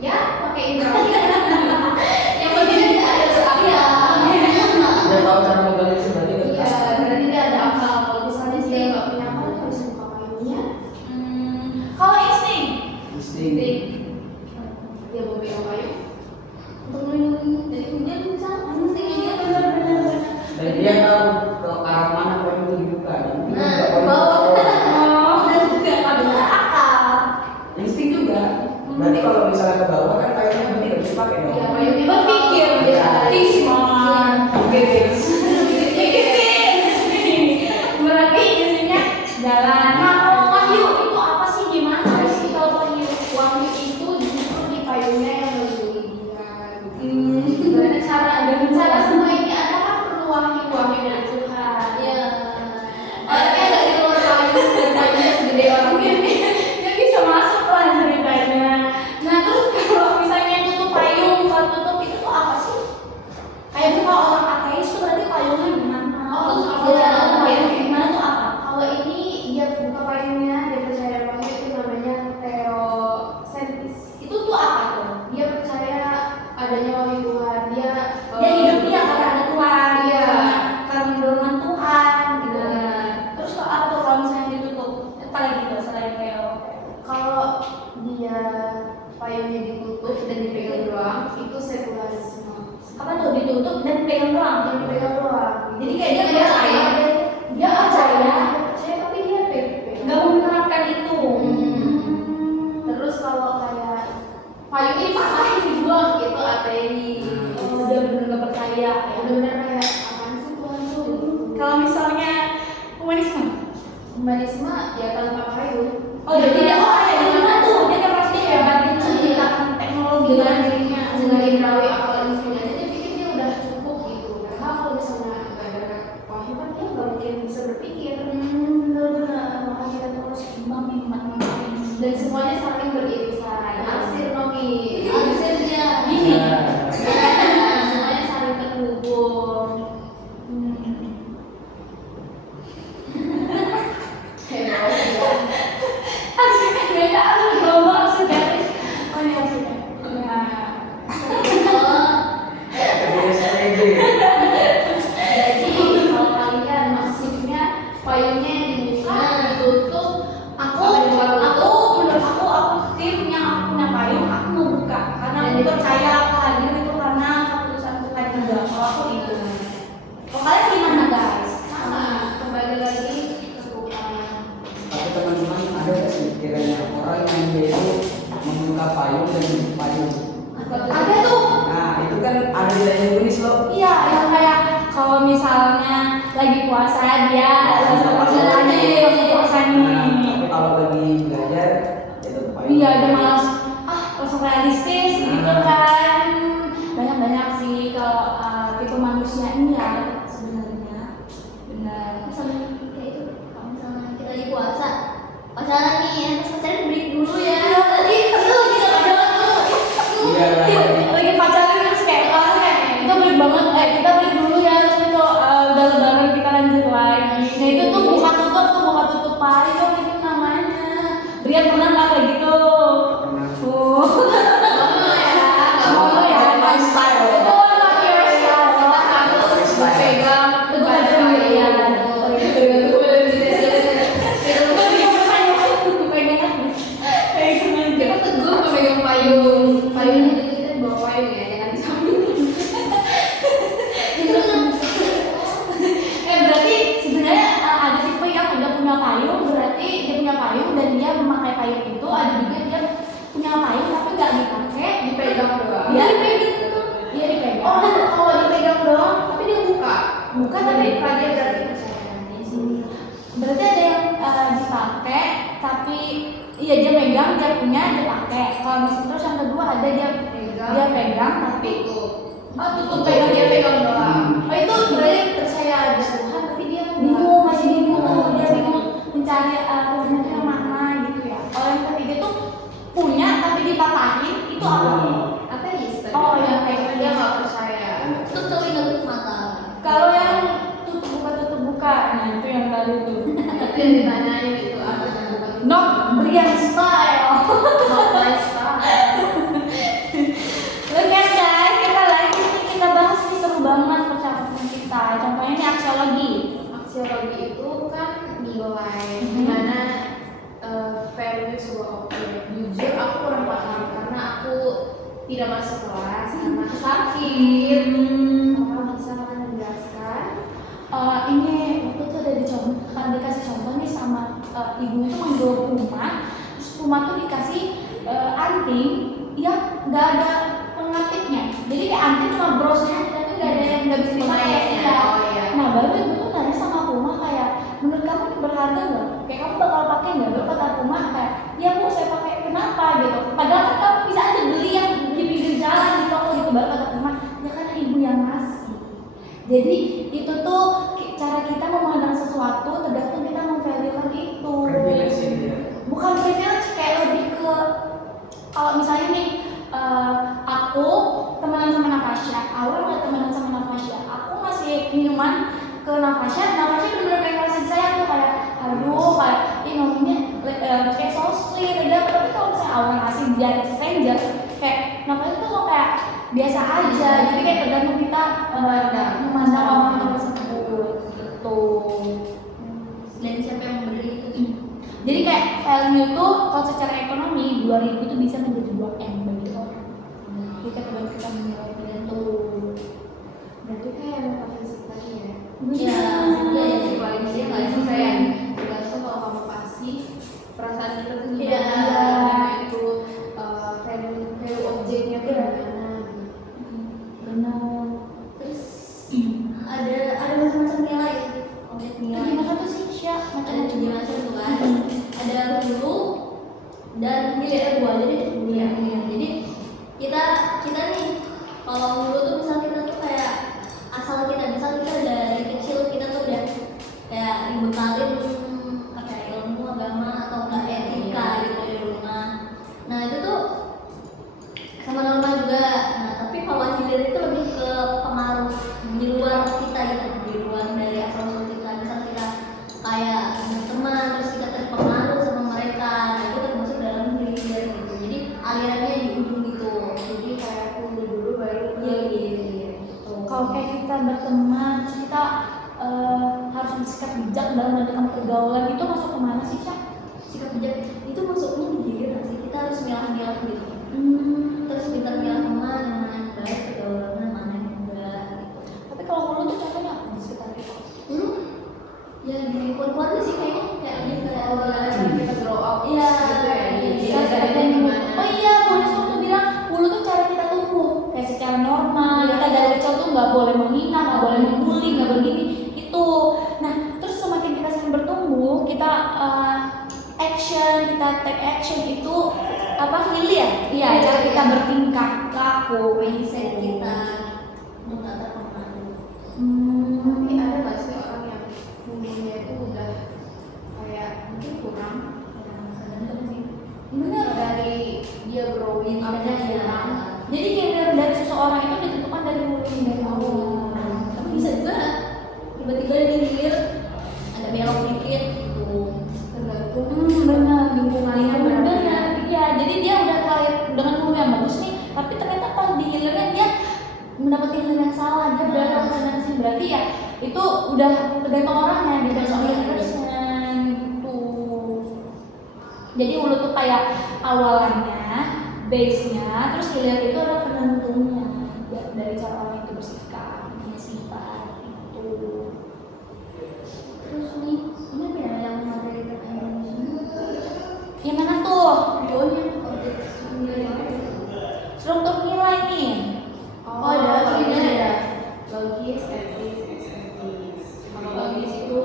Ya pakai Indrawi. Yang penting ada akal. Udah tahu cara megang itu berarti udah Iya, tahu. berarti dia ada akal. Kalau misalnya dia nggak punya akal, dia harus buka payungnya. Kalau insting, Insting. Dia mau pegang payung. Untuk melindungi dari hujan misalnya instingnya dia benar-benar. Dan dia tahu ke arah mana poin itu dibuka. Dan dia Nah, nggak poin bawah. ke bawah. dan juga ada akal. Insting juga. Berarti kalau misalnya ke bawah kan kayaknya berarti nggak bisa pakai dong. Iya, payungnya Berpikir, Iya. think smart. Berarti isinya jalan. Nah, kalau wahyu itu apa sih? Gimana sih kalau wahyu? Wahyu itu justru di payungnya yang melindungi dia. Gimana cara Cara semua ini ada kan perlu wahyu dari Tuhan. Iya. Orangnya nggak di luar payung dan payungnya segede orang ini. Dia bisa masuk lah ceritanya. Nah terus kalau misalnya tutup payung, kalau tutup itu tuh apa sih? Kayak tuh kalau orang ateis tuh berarti payungnya gimana? Oh, Terus kalau dia payung payung gimana tuh apa? Kalau ini dia buka payungnya, dia percaya wahyu itu namanya teosentis. Itu tuh apa tuh? Dia percaya adanya wahyu Tuhan. Dia Dia hidupnya karena ada Tuhan, Iya. karena dorongan Tuhan gitu. Nah. Terus kalau apa tuh kalau misalnya ditutup? Apa lagi tuh selain kayak kalau dia payungnya ditutup dan dipegang doang, itu sekularisme. Apa tuh ditutup dan pegang doang? Yang dipegang doang. Jadi kayak dia percaya, dia percaya, Tapi dia pegang. nggak mau menerapkan itu. Terus kalau kayak payungnya dipatahin dibuang gitu ATI. Oh, dia benar-benar nggak percaya. Ya. Bener-bener kayak apaan sih Tuhan tuh? Kalau misalnya humanisme, Humanisme ya tanpa payung. oh jadi dia gimana tuh? Dia kan pasti hebat gitu menciptakan teknologi dengan dirinya. Dengan Ibrawi akal insinya aja dia pikir dia udah cukup gitu. Karena kalau misalnya nggak ada wahyu kan dia nggak mungkin bisa berpikir. Benar-benar makanya kita terus imbang Dan semuanya saling beririsan. Arsir mami. Akhirnya Gini. Semuanya saling terhubung. beda aku global sudah. Oh ya sudah. Jadi kalau kalian maksudnya payungnya yang dibuka ditutup, Aku menurut aku timnya aku punya payung, aku mau buka karena aku percaya aku hadir itu karena keputusan Tuhan juga. Kalau aku itu. Kalau kalian gimana guys? sama kembali lagi ke Tuhan. Tapi teman-teman ada nggak sih kiranya orang yang dia itu membuka payung dan menutup payung? Ada tuh. Nah itu kan ada di dalam Yunis loh. Iya, yang kayak kalau misalnya lagi puasa dia langsung puasa lagi, langsung puasa Nah, nih. tapi kalau lagi belajar itu payung. Iya, dia malas langsung realistis gitu kan. Banyak sih kalau tipe manusia ini ya sebenarnya. Benar. Misalnya kayak itu, kalau misalnya kita lagi puasa, pacaran nih ya, pas pacaran break dulu ya. Tadi itu gitu ada tuh. Iya, Lagi pacaran terus kayak kita break banget, kita break dulu ya, terus itu udah lebaran kita lanjut lagi. Nah itu tuh buka tutup payung itu namanya. Brian pernah nggak kayak gitu? Pernah. Oh ya, lifestyle. itu lifestyle. Pegang Itu ada Brian. kita teguh memegang payung. Payungnya jadi kita di bawah payung ya, jangan di samping. Berarti sebenarnya ada tipe yang udah punya payung, berarti dia punya payung dan dia memakai payung itu. Ada juga dia punya payung tapi nggak dipakai, Dipegang doang. dia dipegang. Oh, kalau dipegang doang, tapi dia buka. Bukan Tapi tapi buka dia berarti percaya. berarti ada yang dipakai tapi iya dia megang, dia punya, dia pakai. Kalau misalnya terus yang kedua ada dia pegang tapi tutup pegang Dia pegang doang. Oh itu berarti Percaya ada Tuhan, tapi dia masih bingung, dia bingung mencari Tuhan itu yang mana gitu ya. Kalau yang ketiga tuh punya tapi dipatahin itu apa? ateis. Oh, yang kayak dia nggak percaya. Tutup tutup mata. Kalau yang tutup buka, nah itu yang tadi tuh. Itu yang ditanyain itu apa yang bukan Not Brian style. not lifestyle. Oke guys, kita lagi nih, kita bahas nih seru banget percakapan kita. Contohnya nih aksiologi. Aksiologi itu kan nilai dimana value sebuah objek. Jujur aku kurang paham karena aku tidak masuk kelas karena sakit. Apa bisa kalian menjelaskan? Ini waktu itu ada dikasih contoh nih sama ibunya tuh manggil Puma, terus Puma tuh dikasih anting yang nggak ada pengatipnya. Jadi kayak anting cuma brosnya tapi nggak ada yang nggak bisa dipakai. Pengaitnya, Ya. oh iya. Nah baru ibu tuh nanya sama Puma kayak, menurut kamu ini berharga nggak? Kayak kamu bakal pakai nggak? Baru kata Puma kayak, ya bu saya pakai, kenapa gitu? Padahal kan kamu bisa aja beli yang di pinggir jalan di toko gitu. Baru kata Puma, ya kan ibu yang ngasih. Jadi itu tuh cara kita memandang sesuatu tergantung kita memvaluekan itu. Privilege dia. Bukan privilege, kayak lebih ke kalau misalnya nih aku temenan sama Nafasya, Aurel nggak temenan sama Nafasya, aku ngasih minuman ke Nafasya bener-bener kayak kasih saya tuh kayak aduh kayak ini ngomongnya kayak so sweet aja. Tapi kalau misalnya Aurel ngasih dia stranger kayak Nafasya tuh kok kayak biasa aja. Jadi kayak tergantung kita memandang orang tersebut gitu. Dan siapa yang memberi itu? Jadi kayak value tuh kalau secara ekonomi 2000 itu bisa menjadi 2M. Jadi ketika kita menilai Gitu. Berarti kayak metafisik tadi ya. Ya, Ya, psikologisnya nggak sih kayak tergantung kalau kamu kasih perasaan kita tuh gimana, Iya. nah itu value objeknya tuh gimana. benar. Terus ada macam-macam nilai, objek nilai. Gimana tuh sih Syah? Ada 7 macam tuh kan. Ada hulu dan hilir ada 2 jadi itu hulu ya. Jadi kita nih kalau hulu tuh misal kita tuh kayak asal kita dari kecil kita tuh udah kayak dibekalin apa ya, ilmu agama atau enggak etika gitu dari rumah. Nah itu tuh sama normal juga. Nah tapi kalau hilir itu lebih ke pengaruh di luar kita gitu, di luar dari asal usul kita. Misal kita kayak teman terus kita terpengaruh sama mereka, nah itu termasuk dalam hilir gitu. Jadi alirannya di ujung gitu. Jadi kayak hulu dulu baru ke hilir gitu. Kalau kayak kita berteman, terus kita harus bersikap bijak dalam melakukan pergaulan, itu masuk kemana sih Syah? Sikap bijak itu masuknya di hilir nggak sih? Kita harus milah-milah gitu. Terus pintar milah teman yang mana yang baik, pergaulan mana yang enggak gitu. Tapi kalau hulu tuh contohnya apa di sekitar kita? Dulu ya di keluarga sih kayaknya kayak lebih kayak Cara kita grow up Iya, gitu ya. Jadi Kita caranya sekarang gimana? oh iya, bonus waktu bilang hulu tuh cara kita tumbuh kayak secara normal. Kita dari kecil tuh nggak boleh menghina, nggak boleh membuli, nggak boleh gini itu. Nah, terus semakin kita sering bertumbuh, kita kita take action itu apa hilir? Iya, cara kita bertingkah laku. mindset kita untuk nggak terpengaruh. Tapi ada nggak sih orang yang hulunya itu udah kayak mungkin kurang Kadang-kadang sih. Benar. dari dia growing up Iya, iya. kurang. Jadi hilir dari seseorang itu ditentukan dari hulunya dari awal. Tapi bisa juga tiba-tiba di hilir ada belok dikit gitu. Tergantung Benar, lingkungannya benar. berapa ya. Iya, jadi dia udah lahir dengan hulu yang bagus nih, tapi ternyata pas di hilirnya dia mendapat hilir yang salah, dia belok ke sana sini. Berarti ya itu udah tergantung orangnya, depends on the person gitu. Jadi hulu tuh kayak awalannya, base-nya, terus hilir itu adalah penentunya dari cara orang itu bersikap, punya sifat itu. Terus nih, ini apa ya yang materi terkait ini? Yang mana tuh? Pokoknya objek nilai. Struktur nilai nih. Oh, ada ini ada. ada logis, etis, estetis. Kalau logis itu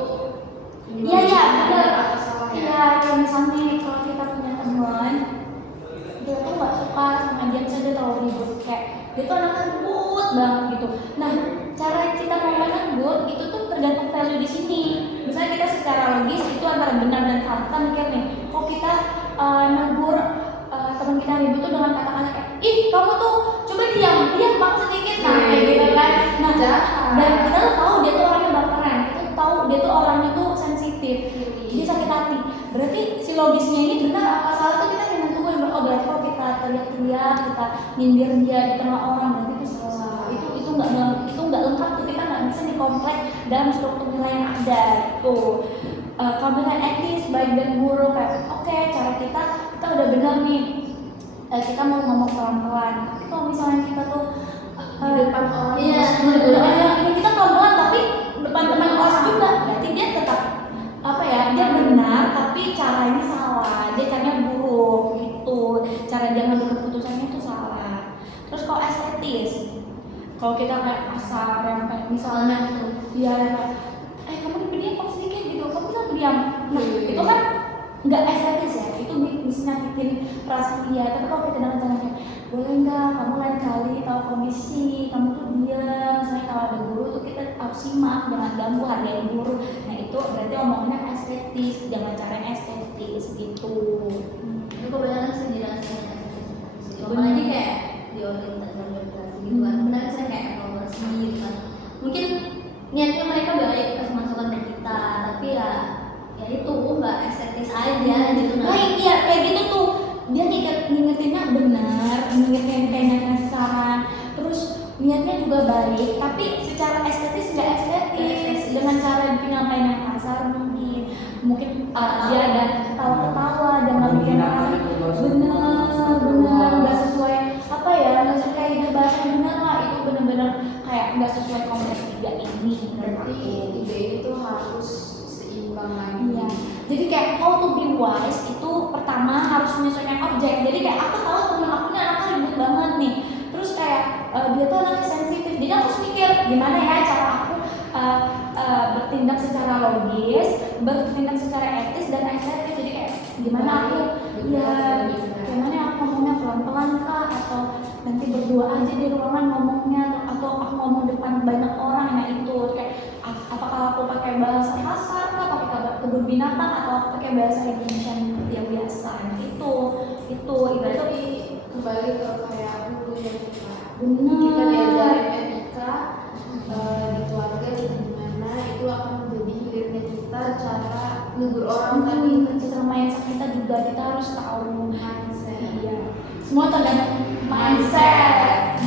Iya iya benar. apa salah ya? Iya kayak misalnya nih, kalau kita punya teman, kita tuh nggak suka sama dia misalnya dia terlalu ribut kayak dia tuh anaknya ribut banget gitu. Nah cara kita mau menegur itu tuh tergantung value di sini. Misalnya kita secara logis itu antara benar dan salah. Kita mikir nih, kok kita negur teman kita ribut tuh dengan kata-kata kayak ih kamu tuh coba diam bang sedikit nah kayak gitu kan. Nah dan kita tuh tahu dia tuh orangnya baperan, kita tahu dia tuh orangnya tuh sensitif, dia sakit hati. Berarti si logisnya ini benar apa salah tuh kita yang nentuin. Oh berarti kalau kita teriak-teriak, kita nyindir dia di tengah orang berarti itu salah. Itu nggak lengkap tuh, kita nggak bisa dikomplek dalam struktur nilai yang ada tuh. Kalau misalnya etis baik dan buruk kayak oke, cara kita udah benar nih. Kita mau ngomong pelan-pelan. Tapi kalau misalnya kita tuh Di depan orang iya, kita pelan-pelan tapi depan teman kelas juga, berarti dia tetap apa ya? Dia benar tapi caranya salah. Dia caranya buruk gitu. Cara dia ngambil keputusannya itu salah. Terus kalau estetis, kalau kita kayak pasar yang kayak misalnya dia kayak kamu diam sedikit gitu, kamu bisa diam. Nah itu kan nggak estetis ya, itu bisa nyakitin perasaan dia. Tapi kalau kita dengan caranya boleh nggak kamu lain kali tahu kondisi kamu tuh diam, misalnya kalau ada guru tuh kita harus simak, jangan ganggu, hargain guru. Nah itu berarti omongannya estetis, jangan cara estetis gitu. Itu kebanyakan sih dirasanya. Apalagi kayak di organisasi gitu kan. Benar saya kayak evaluasi gitu kan. Mungkin niatnya mereka baik kasih masukan ke kita, tapi ya itu nggak estetis aja gitu. Nah iya kayak gitu tuh, dia ngingetinnya benar, ngingetin kayaknya ngasih saran, terus niatnya juga baik, tapi secara estetis nggak estetis, dengan cara penyampaian yang kasar mungkin dia ada ketawa-ketawa dan nggak bikin orang benar nggak sesuai apa ya, nggak kayak ini menurut Berarti aku. tiga ini tuh harus seimbang lagi. Iya. Jadi kayak how to be wise itu pertama harus menyesuaikan objek. Jadi kayak aku tahu temen aku ini anaknya ribet banget nih. Terus kayak dia tuh anaknya sensitif. Jadi aku harus mikir gimana ya cara aku bertindak secara logis, bertindak secara etis dan estetis. Jadi kayak gimana aku gimana aku ngomongnya pelan-pelan kah, atau nanti berdua aja di ruangan ngomongnya, atau aku ngomong depan banyak orang. Nah itu kayak apakah aku pakai bahasa kasar kah, pakai kebun binatang, atau aku pakai bahasa Indonesia yang biasa. Nah, itu Berarti kembali ke kayak dulu ya kita. benar. Kita diajarin etika di keluarga gimana itu akan menjadi hilirnya kita cara negur orang tadi. Cara mindset kita juga kita harus tahu. Mindset. Iya. Semua tergantung mindset.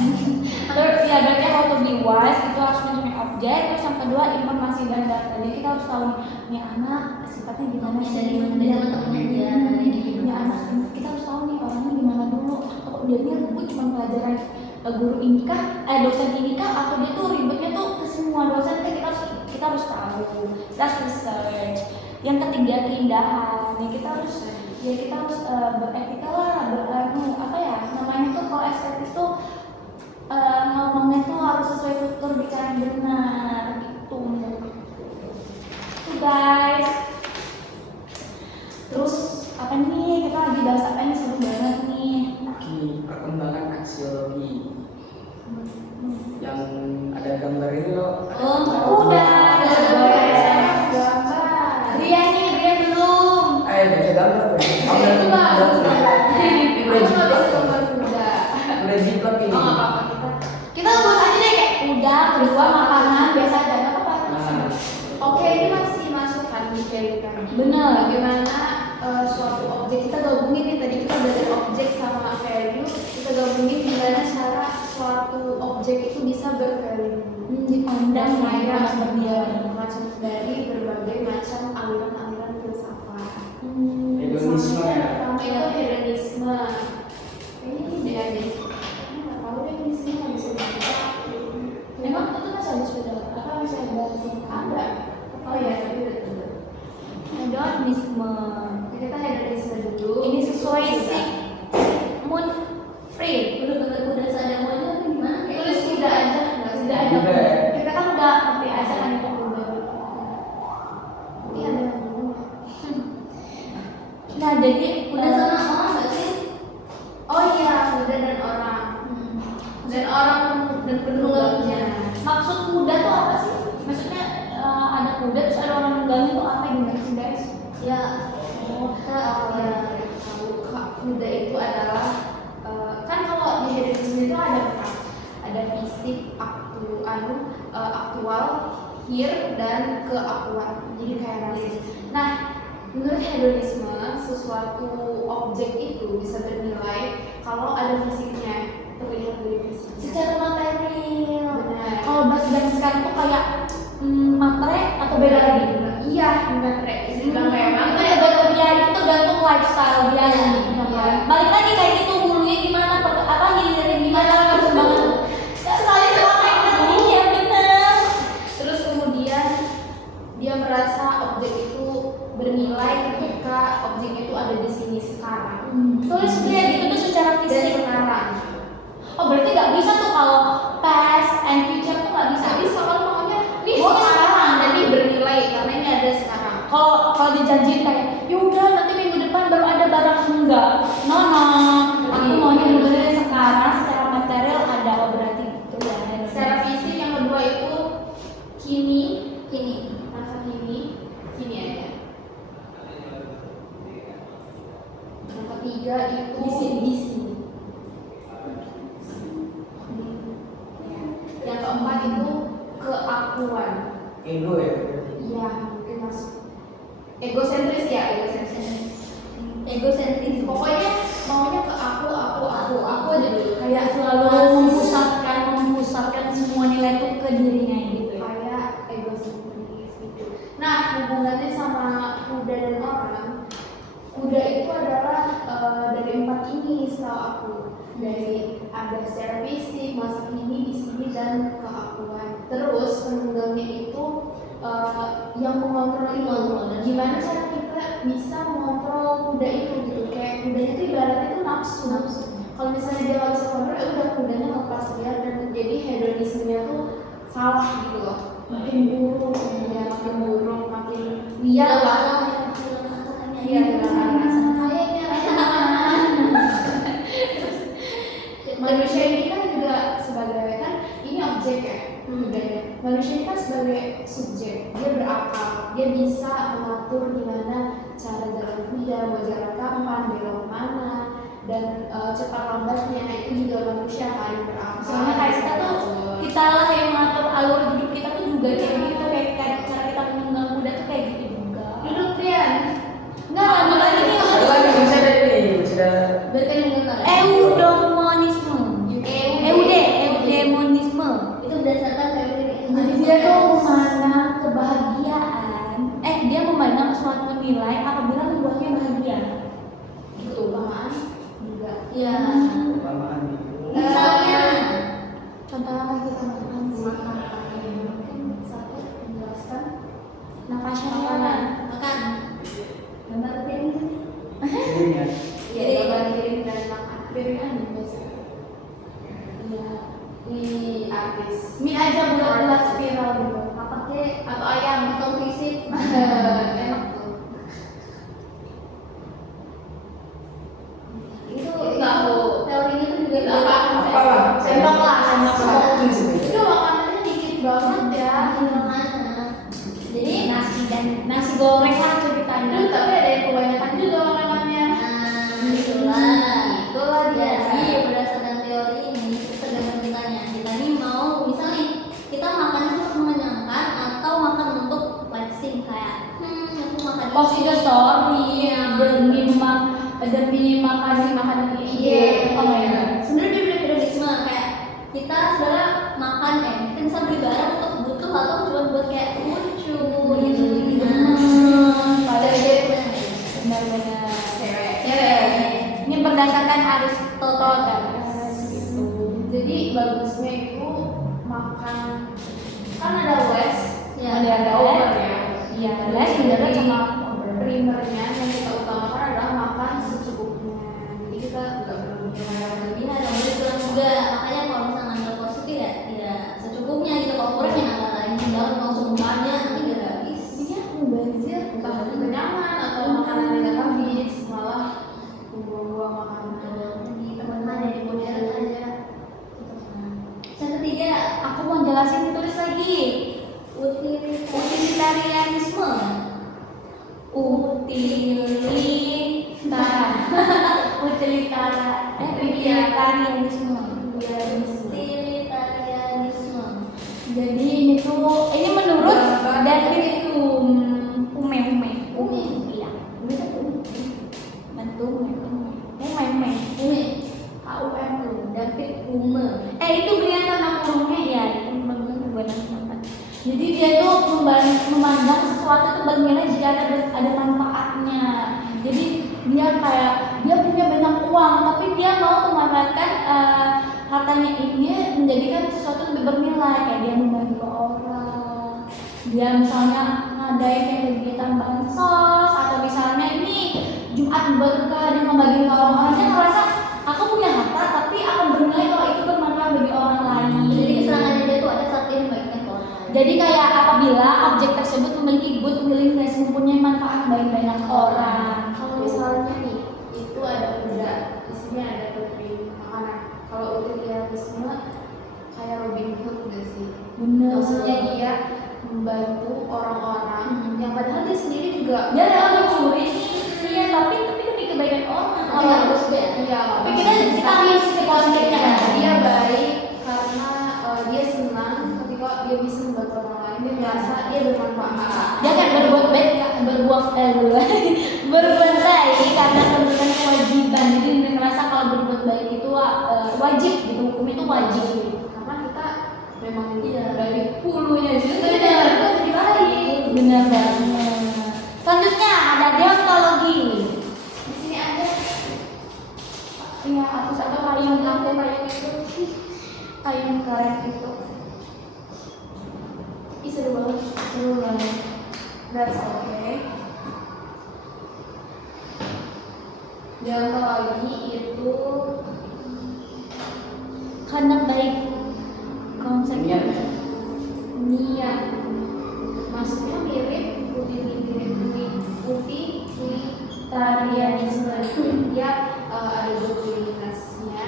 Terus ya berarti how to be wise itu harus menunjukkan objek. Terus yang kedua informasi dan data. Jadi kita harus tahu nih anak sifatnya gimana sih. Dari teman-teman aja. Nih anak kita harus tahu nih orangnya gimana dulu. Atau dia ribut cuma pelajaran guru ini kah, dosen ini kah, atau dia tuh ribetnya tuh ke semua dosen. Kan kita harus tahu. Kita harus research. Yang ketiga keindahan. Nih kita harus beretika lah, apa ya namanya tuh kalau estetis tuh ngomongnya tuh harus sesuai tutur bicara yang benar gitu. Tuh guys. Terus apa nih, kita lagi bahas apa nih, seru banget nih. Perkembangan aksiologi yang ada gambar ini loh. Udah. Gambar. Rian belum. Baca gambar ya. Itu bagus. Ini udah Aku nggak bisa jiplak. gambar kuda. Udah jiplak ini. Oh nggak apa-apa kita. Kita bahas aja deh kayak udah, kedua makanan biasa aja nggak apa-apa. Nah, Oke, ini masih masuk kan di kan. Bener. Bagaimana suatu objek kita gabungin nih, tadi kita dari objek sama value, kita gabungin gimana cara suatu objek itu bisa bervalue. Dipandang Macam berniat. macam dari berbagai macam aliran-aliran filsafat. hedonisme ya. Pertama itu hedonisme. Kayaknya ini deh deh. Aku nggak tahu deh di sini nggak bisa dibaca. Emang itu masih ada sepeda? Apa masih ada sih? Ada. Oh ya, tapi udah tutup. Hedonisme. Kita hedonisme dulu. Ini sesuai sih mood free. Udah sadar mau itu apa gimana? Tulis kuda aja, nggak Sudah ada. ada. Kita kan udah ngerti aja kan itu udah. Ini ada yang belum. Nah jadi Udah sama orang nggak sih? Oh iya, kuda dan orang. Dan orang dan penunggannya. maksud kuda tuh apa sih? Maksudnya ada kuda terus ada orang nunggangi tuh apa gimana sih guys? Ya, Kuda itu adalah kan kalau di hedonisme itu ada empat, ada fisik, aktual, here dan keakuan. Jadi kayak rasis. Nah, menurut hedonisme sesuatu objek itu bisa bernilai kalau ada fisiknya, terlihat dari fisiknya. Secara material. Benar. Kalau bahas dan sekarang tuh kayak materai atau beda lagi? Iya, benar. Bilang kayak Itu mana? tergantung ya, itu tergantung lifestyle dia. Iya. Balik lagi kayak gitu, hulunya gimana, apa hilirnya gimana, perkembangan. Ya sekali sama kayak gitu. Iya bener. Terus kemudian dia merasa objek itu bernilai ketika objek itu ada di sini sekarang. Tulis dia gitu tuh secara Dan fisik. sekarang. Oh berarti nggak bisa tuh kalau past and future tuh nggak bisa. Tapi soal maunya nih Oh, sekarang, jadi bernilai karena ini ada sekarang. Kalau dijanjiin kayak, ya udah nanti minggu depan baru ada barang, enggak. No. Aku maunya bener-bener sekarang secara material ada. Oh berarti gitu ya. Secara fisik yang kedua itu kini, ini. masa kini aja. Yang ketiga itu di sini. Yang keempat itu keakuan. Ego ya berarti. Iya, mungkin masuk. Egosentris ya, Egosentris. Pokoknya maunya ke aku aja dulu. Kayak selalu memusatkan semua nilai itu ke dirinya gitu ya. Kayak egosentris gitu. Nah, hubungannya sama kuda dan orang. Kuda itu adalah dari empat ini setahu aku. Dari ada secara fisik, masa kini, di sini dan keakuan. Terus penunggangnya yang mengontrol itu. Mengontrol. Gimana cara kita bisa mengontrol kuda itu gitu? Kayak kudanya itu ibaratnya itu nafsu. Kalau misalnya dia nggak bisa kontrol, ya udah kudanya lepas liar dan jadi hedonismenya tuh salah gitu loh. Makin buruk, ya makin buruk, makin liar lah. Iya, manusia ini kan juga sebagai kan ini objek ya, kudanya. Manusia ini kan sebagai subjek, dia berakal, dia bisa mengatur gimana cara jalan kuda, mau jalan kapan, belok mana, dan cepat lambatnya itu juga manusia kan berakal. Soalnya kayak kita lah yang mengatur alur hidup kita tuh juga kayak gitu, kayak cara kita menunggang kuda tuh kayak gitu juga. Duduk Rian. Enggak, lanjut lagi nih. Bisa deh nih, sudah. Berarti yang bentar. Eudemonisme. Eudemonisme. Itu berdasarkan teori. Jadi dia tuh memandang kebahagiaan. Dia memandang suatu nilai apabila membuatnya bahagia. Itu umpamaan juga. Iya. Umpamaan itu. Misalnya, Contohnya kan kita makan Mungkin satu menjelaskan nafasnya makanan. makan. Gambar piring. Ini ya. ya gambar piring dan makan piringan biasa. Iya, di artis. Mie aja bulat-bulat spiral gitu. Apa kek? Atau ayam Atau fisik. enak tuh. Itu Nggak tahu. teorinya tuh juga Nggak apa. Apalah. Sendok lah, sendok lah. Sendok. Itu makanannya dikit banget ya. Jadi nasi goreng lah ceritanya. Aduh, tapi ada yang kebanyakan juga makanannya. Nah, itulah dia. Jadi berdasarkan teori ini itu tergantung kitanya. Kita nih mau misalnya kita makan untuk mengenyangkan atau makan untuk flexing kayak aku makan Post ini. the story Iya. demi makan Iya. Oh ya. Sebenarnya dia hedonisme kayak kita sebenarnya makan kita bisa beli barang untuk butuh atau cuma buat kayak lucu gitu. Padahal dia benar-benar Cewek. ini berdasarkan Aristoteles gitu. Jadi bagusnya itu makan kan ada West, Ya. Ada over ya. Iya, les beneran sama Primernya yang kita utamakan adalah makan secukupnya. Jadi kita nggak perlu Berlebihan, nggak boleh kurang juga. Makanya kalau misalnya ngambil positif ya secukupnya gitu. Kalau kurang ya nggak lain tinggal langsung makannya nanti nggak habis. Iya, mubazir. entah itu kenyaman atau makanan yang nggak habis, malah membuang-buang makanan. Di teman-teman ya di modern aja. Yang ketiga, Aku mau jelasin tulis lagi. utilitarianisme. Utilitarianisme. Utilitarianisme. Jadi ini menurut David Hume. Iya. Bentuk Hume. David Hume. Itu beliau tentang kurungnya ya, itu benar tempat. Jadi dia tuh memandang sesuatu itu bernilai jika ada manfaatnya. Jadi dia punya banyak uang, tapi dia mau memanfaatkan hartanya ini menjadikan sesuatu lebih bernilai, kayak dia membantu orang. Dia misalnya ngadain kayak kegiatan bansos atau misalnya ini Jumat berkah, dia membagi ke orang-orang. Dia ngerasa aku punya harta tapi akan bernilai kalau itu bermanfaat bagi orang lain. Jadi kesenangannya dia tuh ada satu yang membagikan ke orang lain. Jadi kayak apabila objek tersebut memiliki good willingness, mempunyai manfaat bagi banyak orang. Kalau misalnya nih, itu ada kuda, di sini ada putri makanan. Kalau utilitarisme kayak Robin Hood gak sih? Bener. Maksudnya dia membantu orang-orang yang padahal dia sendiri juga Dia rela mencuri nih, tapi demi kebaikan orang. Oh, ya, harus iya. Tapi kita ambil sisi positifnya kan. Dia baik karena dia senang ketika dia bisa membantu orang lain. Dia merasa dia bermanfaat. Dia kan berbuat baik, berbuat baik karena kebutuhan kewajiban. Jadi dia merasa kalau berbuat baik itu wajib gitu, hukum itu wajib. Karena kita memang Dari hulunya juga. Benar, itu jadi baik. Benar banget. Selanjutnya ada deontologi. Di sini ada Iya, aku satu payung itu. Payung keren itu. Ih, seru banget. Seru banget. That's okay. Deontologi itu kehendak baik. Konsepnya Niat. niat. Maksudnya mirip utilitarianisme. Dia ada utilitasnya.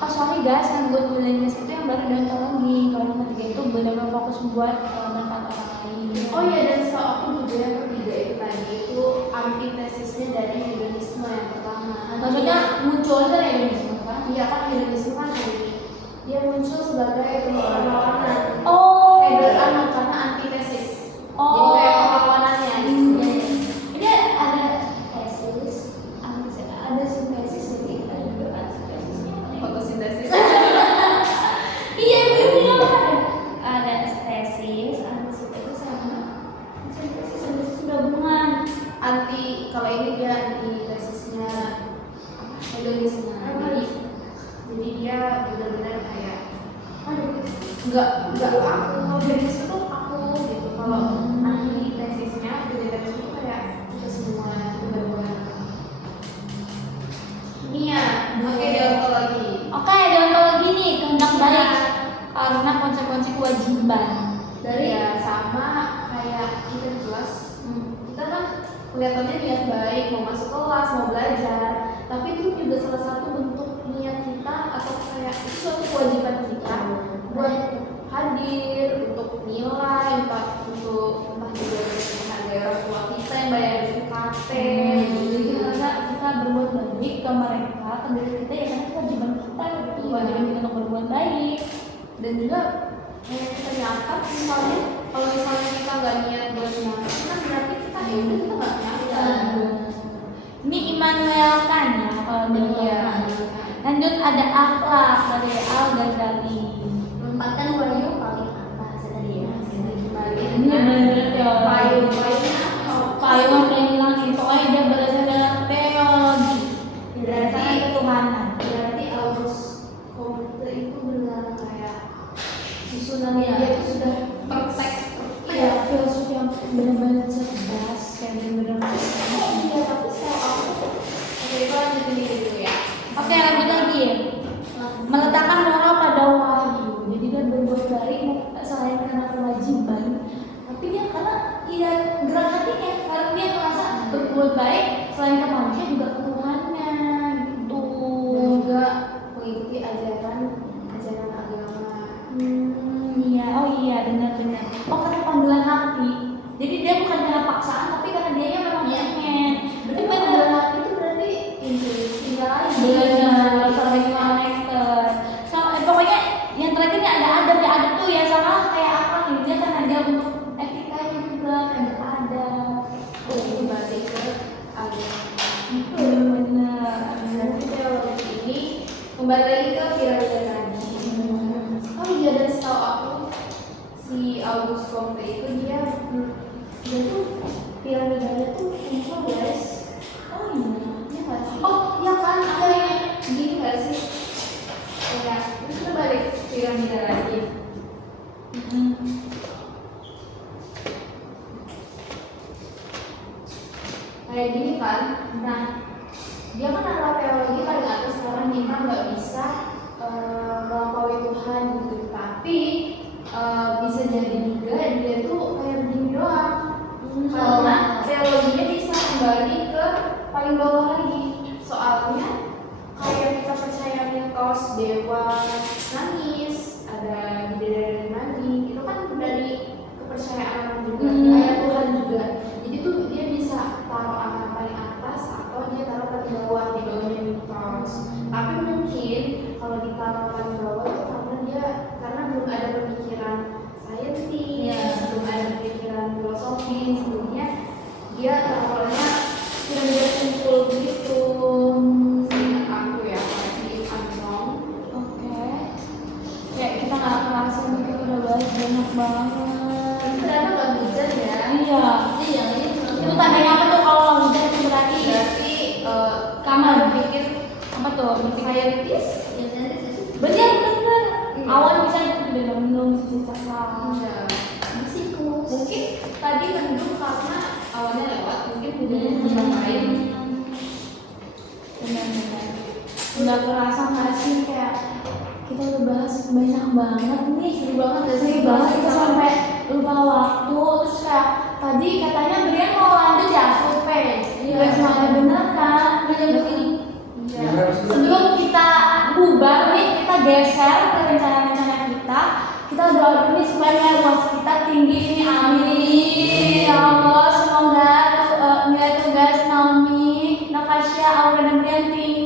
Oh sorry guys, yang good willingness itu yang baru deontologi. Kalau yang ketiga itu benar-benar fokus buat manfaat orang lain. Oh iya, dan setahu aku juga yang ketiga itu tadi itu antitesisnya dari hedonisme yang pertama. Maksudnya muncul dari hedonisme kan? Iya kan, hedonisme kan dia muncul sebagai perlawanan. Oh. Hedon karena antitesis. Oh. Jadi kayak perlawanannya. Ini ada tesis, ada sintesis jadi ada juga kan sintesisnya. Fotosintesis. Iya benar. Ada tesis, ada sintesis sama sintesis gabungan. Kalau ini dia antitesisnya hedonisme. Jadi dia benar-benar kayak enggak aku. Kalau hedonisme tuh aku gitu. Kalau antitesisnya hedonisme itu kayak kita semua benar-benar. Iya, oke, deontologi. Oke, deontologi nih kehendak baik karena konsekuensi kewajiban. Dari ya sama kayak kita di kelas, kita kan kelihatannya niat baik mau masuk kelas mau belajar, tapi itu juga salah satu bentuk niat kita atau kayak itu suatu kewajiban kita buat hadir, untuk nilai, entah juga menghargai orang tua kita yang bayar UKT. Jadi karena kita berbuat baik ke mereka, ke diri kita ya karena kewajiban kita gitu. Kewajiban kita untuk berbuat baik. Dan juga kayak kita nyatat misalnya, kalau misalnya kita nggak niat buat nyatat kan berarti kita ya udah kita nggak nyatat. Ini Immanuel Kant ya kalau deontologi. Lanjut ada akhlak dari Al-Ghazali. Menempatkan value paling atas tadi ya. Ini benar ya. Payung yang hilang itu pokoknya dia belajar dalam teologi. Berdasarkan ketuhanan. Berarti August Comte itu benar kayak susunan Iya. dia itu sudah perfect. Iya, filosofi yang benar-benar cerdas, kayak benar-benar. Iya, tapi saya aku oke, itu lanjutin ini dulu ya. Oke, lanjut lagi. Meletakkan moral pada wahyu. Jadi dia berbuat baik selain karena kewajiban, tapi dia karena iya gerak hatinya, karena dia merasa berbuat baik selain ke manusia juga ke Tuhannya gitu. Dan juga mengikuti ajaran agama. Iya, oh iya benar-benar. Oh karena panggilan hati. Jadi dia bukan karena paksaan, tapi karena dia memang pengen. Berarti benar. Hati itu berarti intuisi lain. Benar, saling connected. Pokoknya yang terakhir ini ada adab ya, adab tuh ya sama kayak apa nih, dia kan ada untuk etikanya juga, ada adab. Oh, itu berarti ke agama. Benar. Nanti teologi ini kembali lagi ke piramida tadi. Oh iya, dan setahu aku si Auguste Comte itu dia tuh piramidanya tuh info guys. Oh iya. Iya nggak sih? Oh iya kan, ada yang gini nggak sih? Ya, terus kita balik piramida lagi. Kayak gini kan, nah dia kan adalah teologi paling atas karena kita nggak bisa melampaui Tuhan gitu, tapi bisa jadi juga dia tuh kayak begini doang, karena teologinya bisa kembali ke paling bawah lagi. Soalnya kayak kita percaya mitos dewa nangis, ada bidadari mandi, itu kan dari kepercayaan orang juga, kayak Tuhan juga. Jadi tuh dia bisa taruh angka paling atas atau dia taruh paling bawah di bawahnya mitos. Tapi mungkin kalau ditaruh paling bawah itu karena belum ada pemikiran saintis, belum ada pemikiran filosofi, sebelumnya dia taruhnya piramida kumpul gitu. Seingat aku ya, masih Armstrong. Oke. Kayak kita nggak kerasa nih kita udah bahas banyak banget. Ternyata nggak hujan ya. Iya. Iya, ini Itu tandanya apa tuh kalau hujan itu berarti Berarti kamar bikin apa tuh? saintis. Bener. Iya. Awan bisa jadi mendung sisi cakap. Iya. Musikus. kejadian tempat lain. Benar-benar nggak kerasa nggak sih kayak kita udah bahas banyak banget nih, seru banget gak sih? Banget kita sampai lupa waktu. Terus kayak tadi katanya Brian mau lanjut ya survei. Iya, semuanya bener kan? Bener begini. Iya. Sebelum kita bubar nih, kita geser ke rencana-rencana kita. Kita doa dulu nih supaya ruas kita tinggi nih, amin. Ya Allah, semoga nilai tugas Naomi, Nafasya, Aura dan Brian tinggi.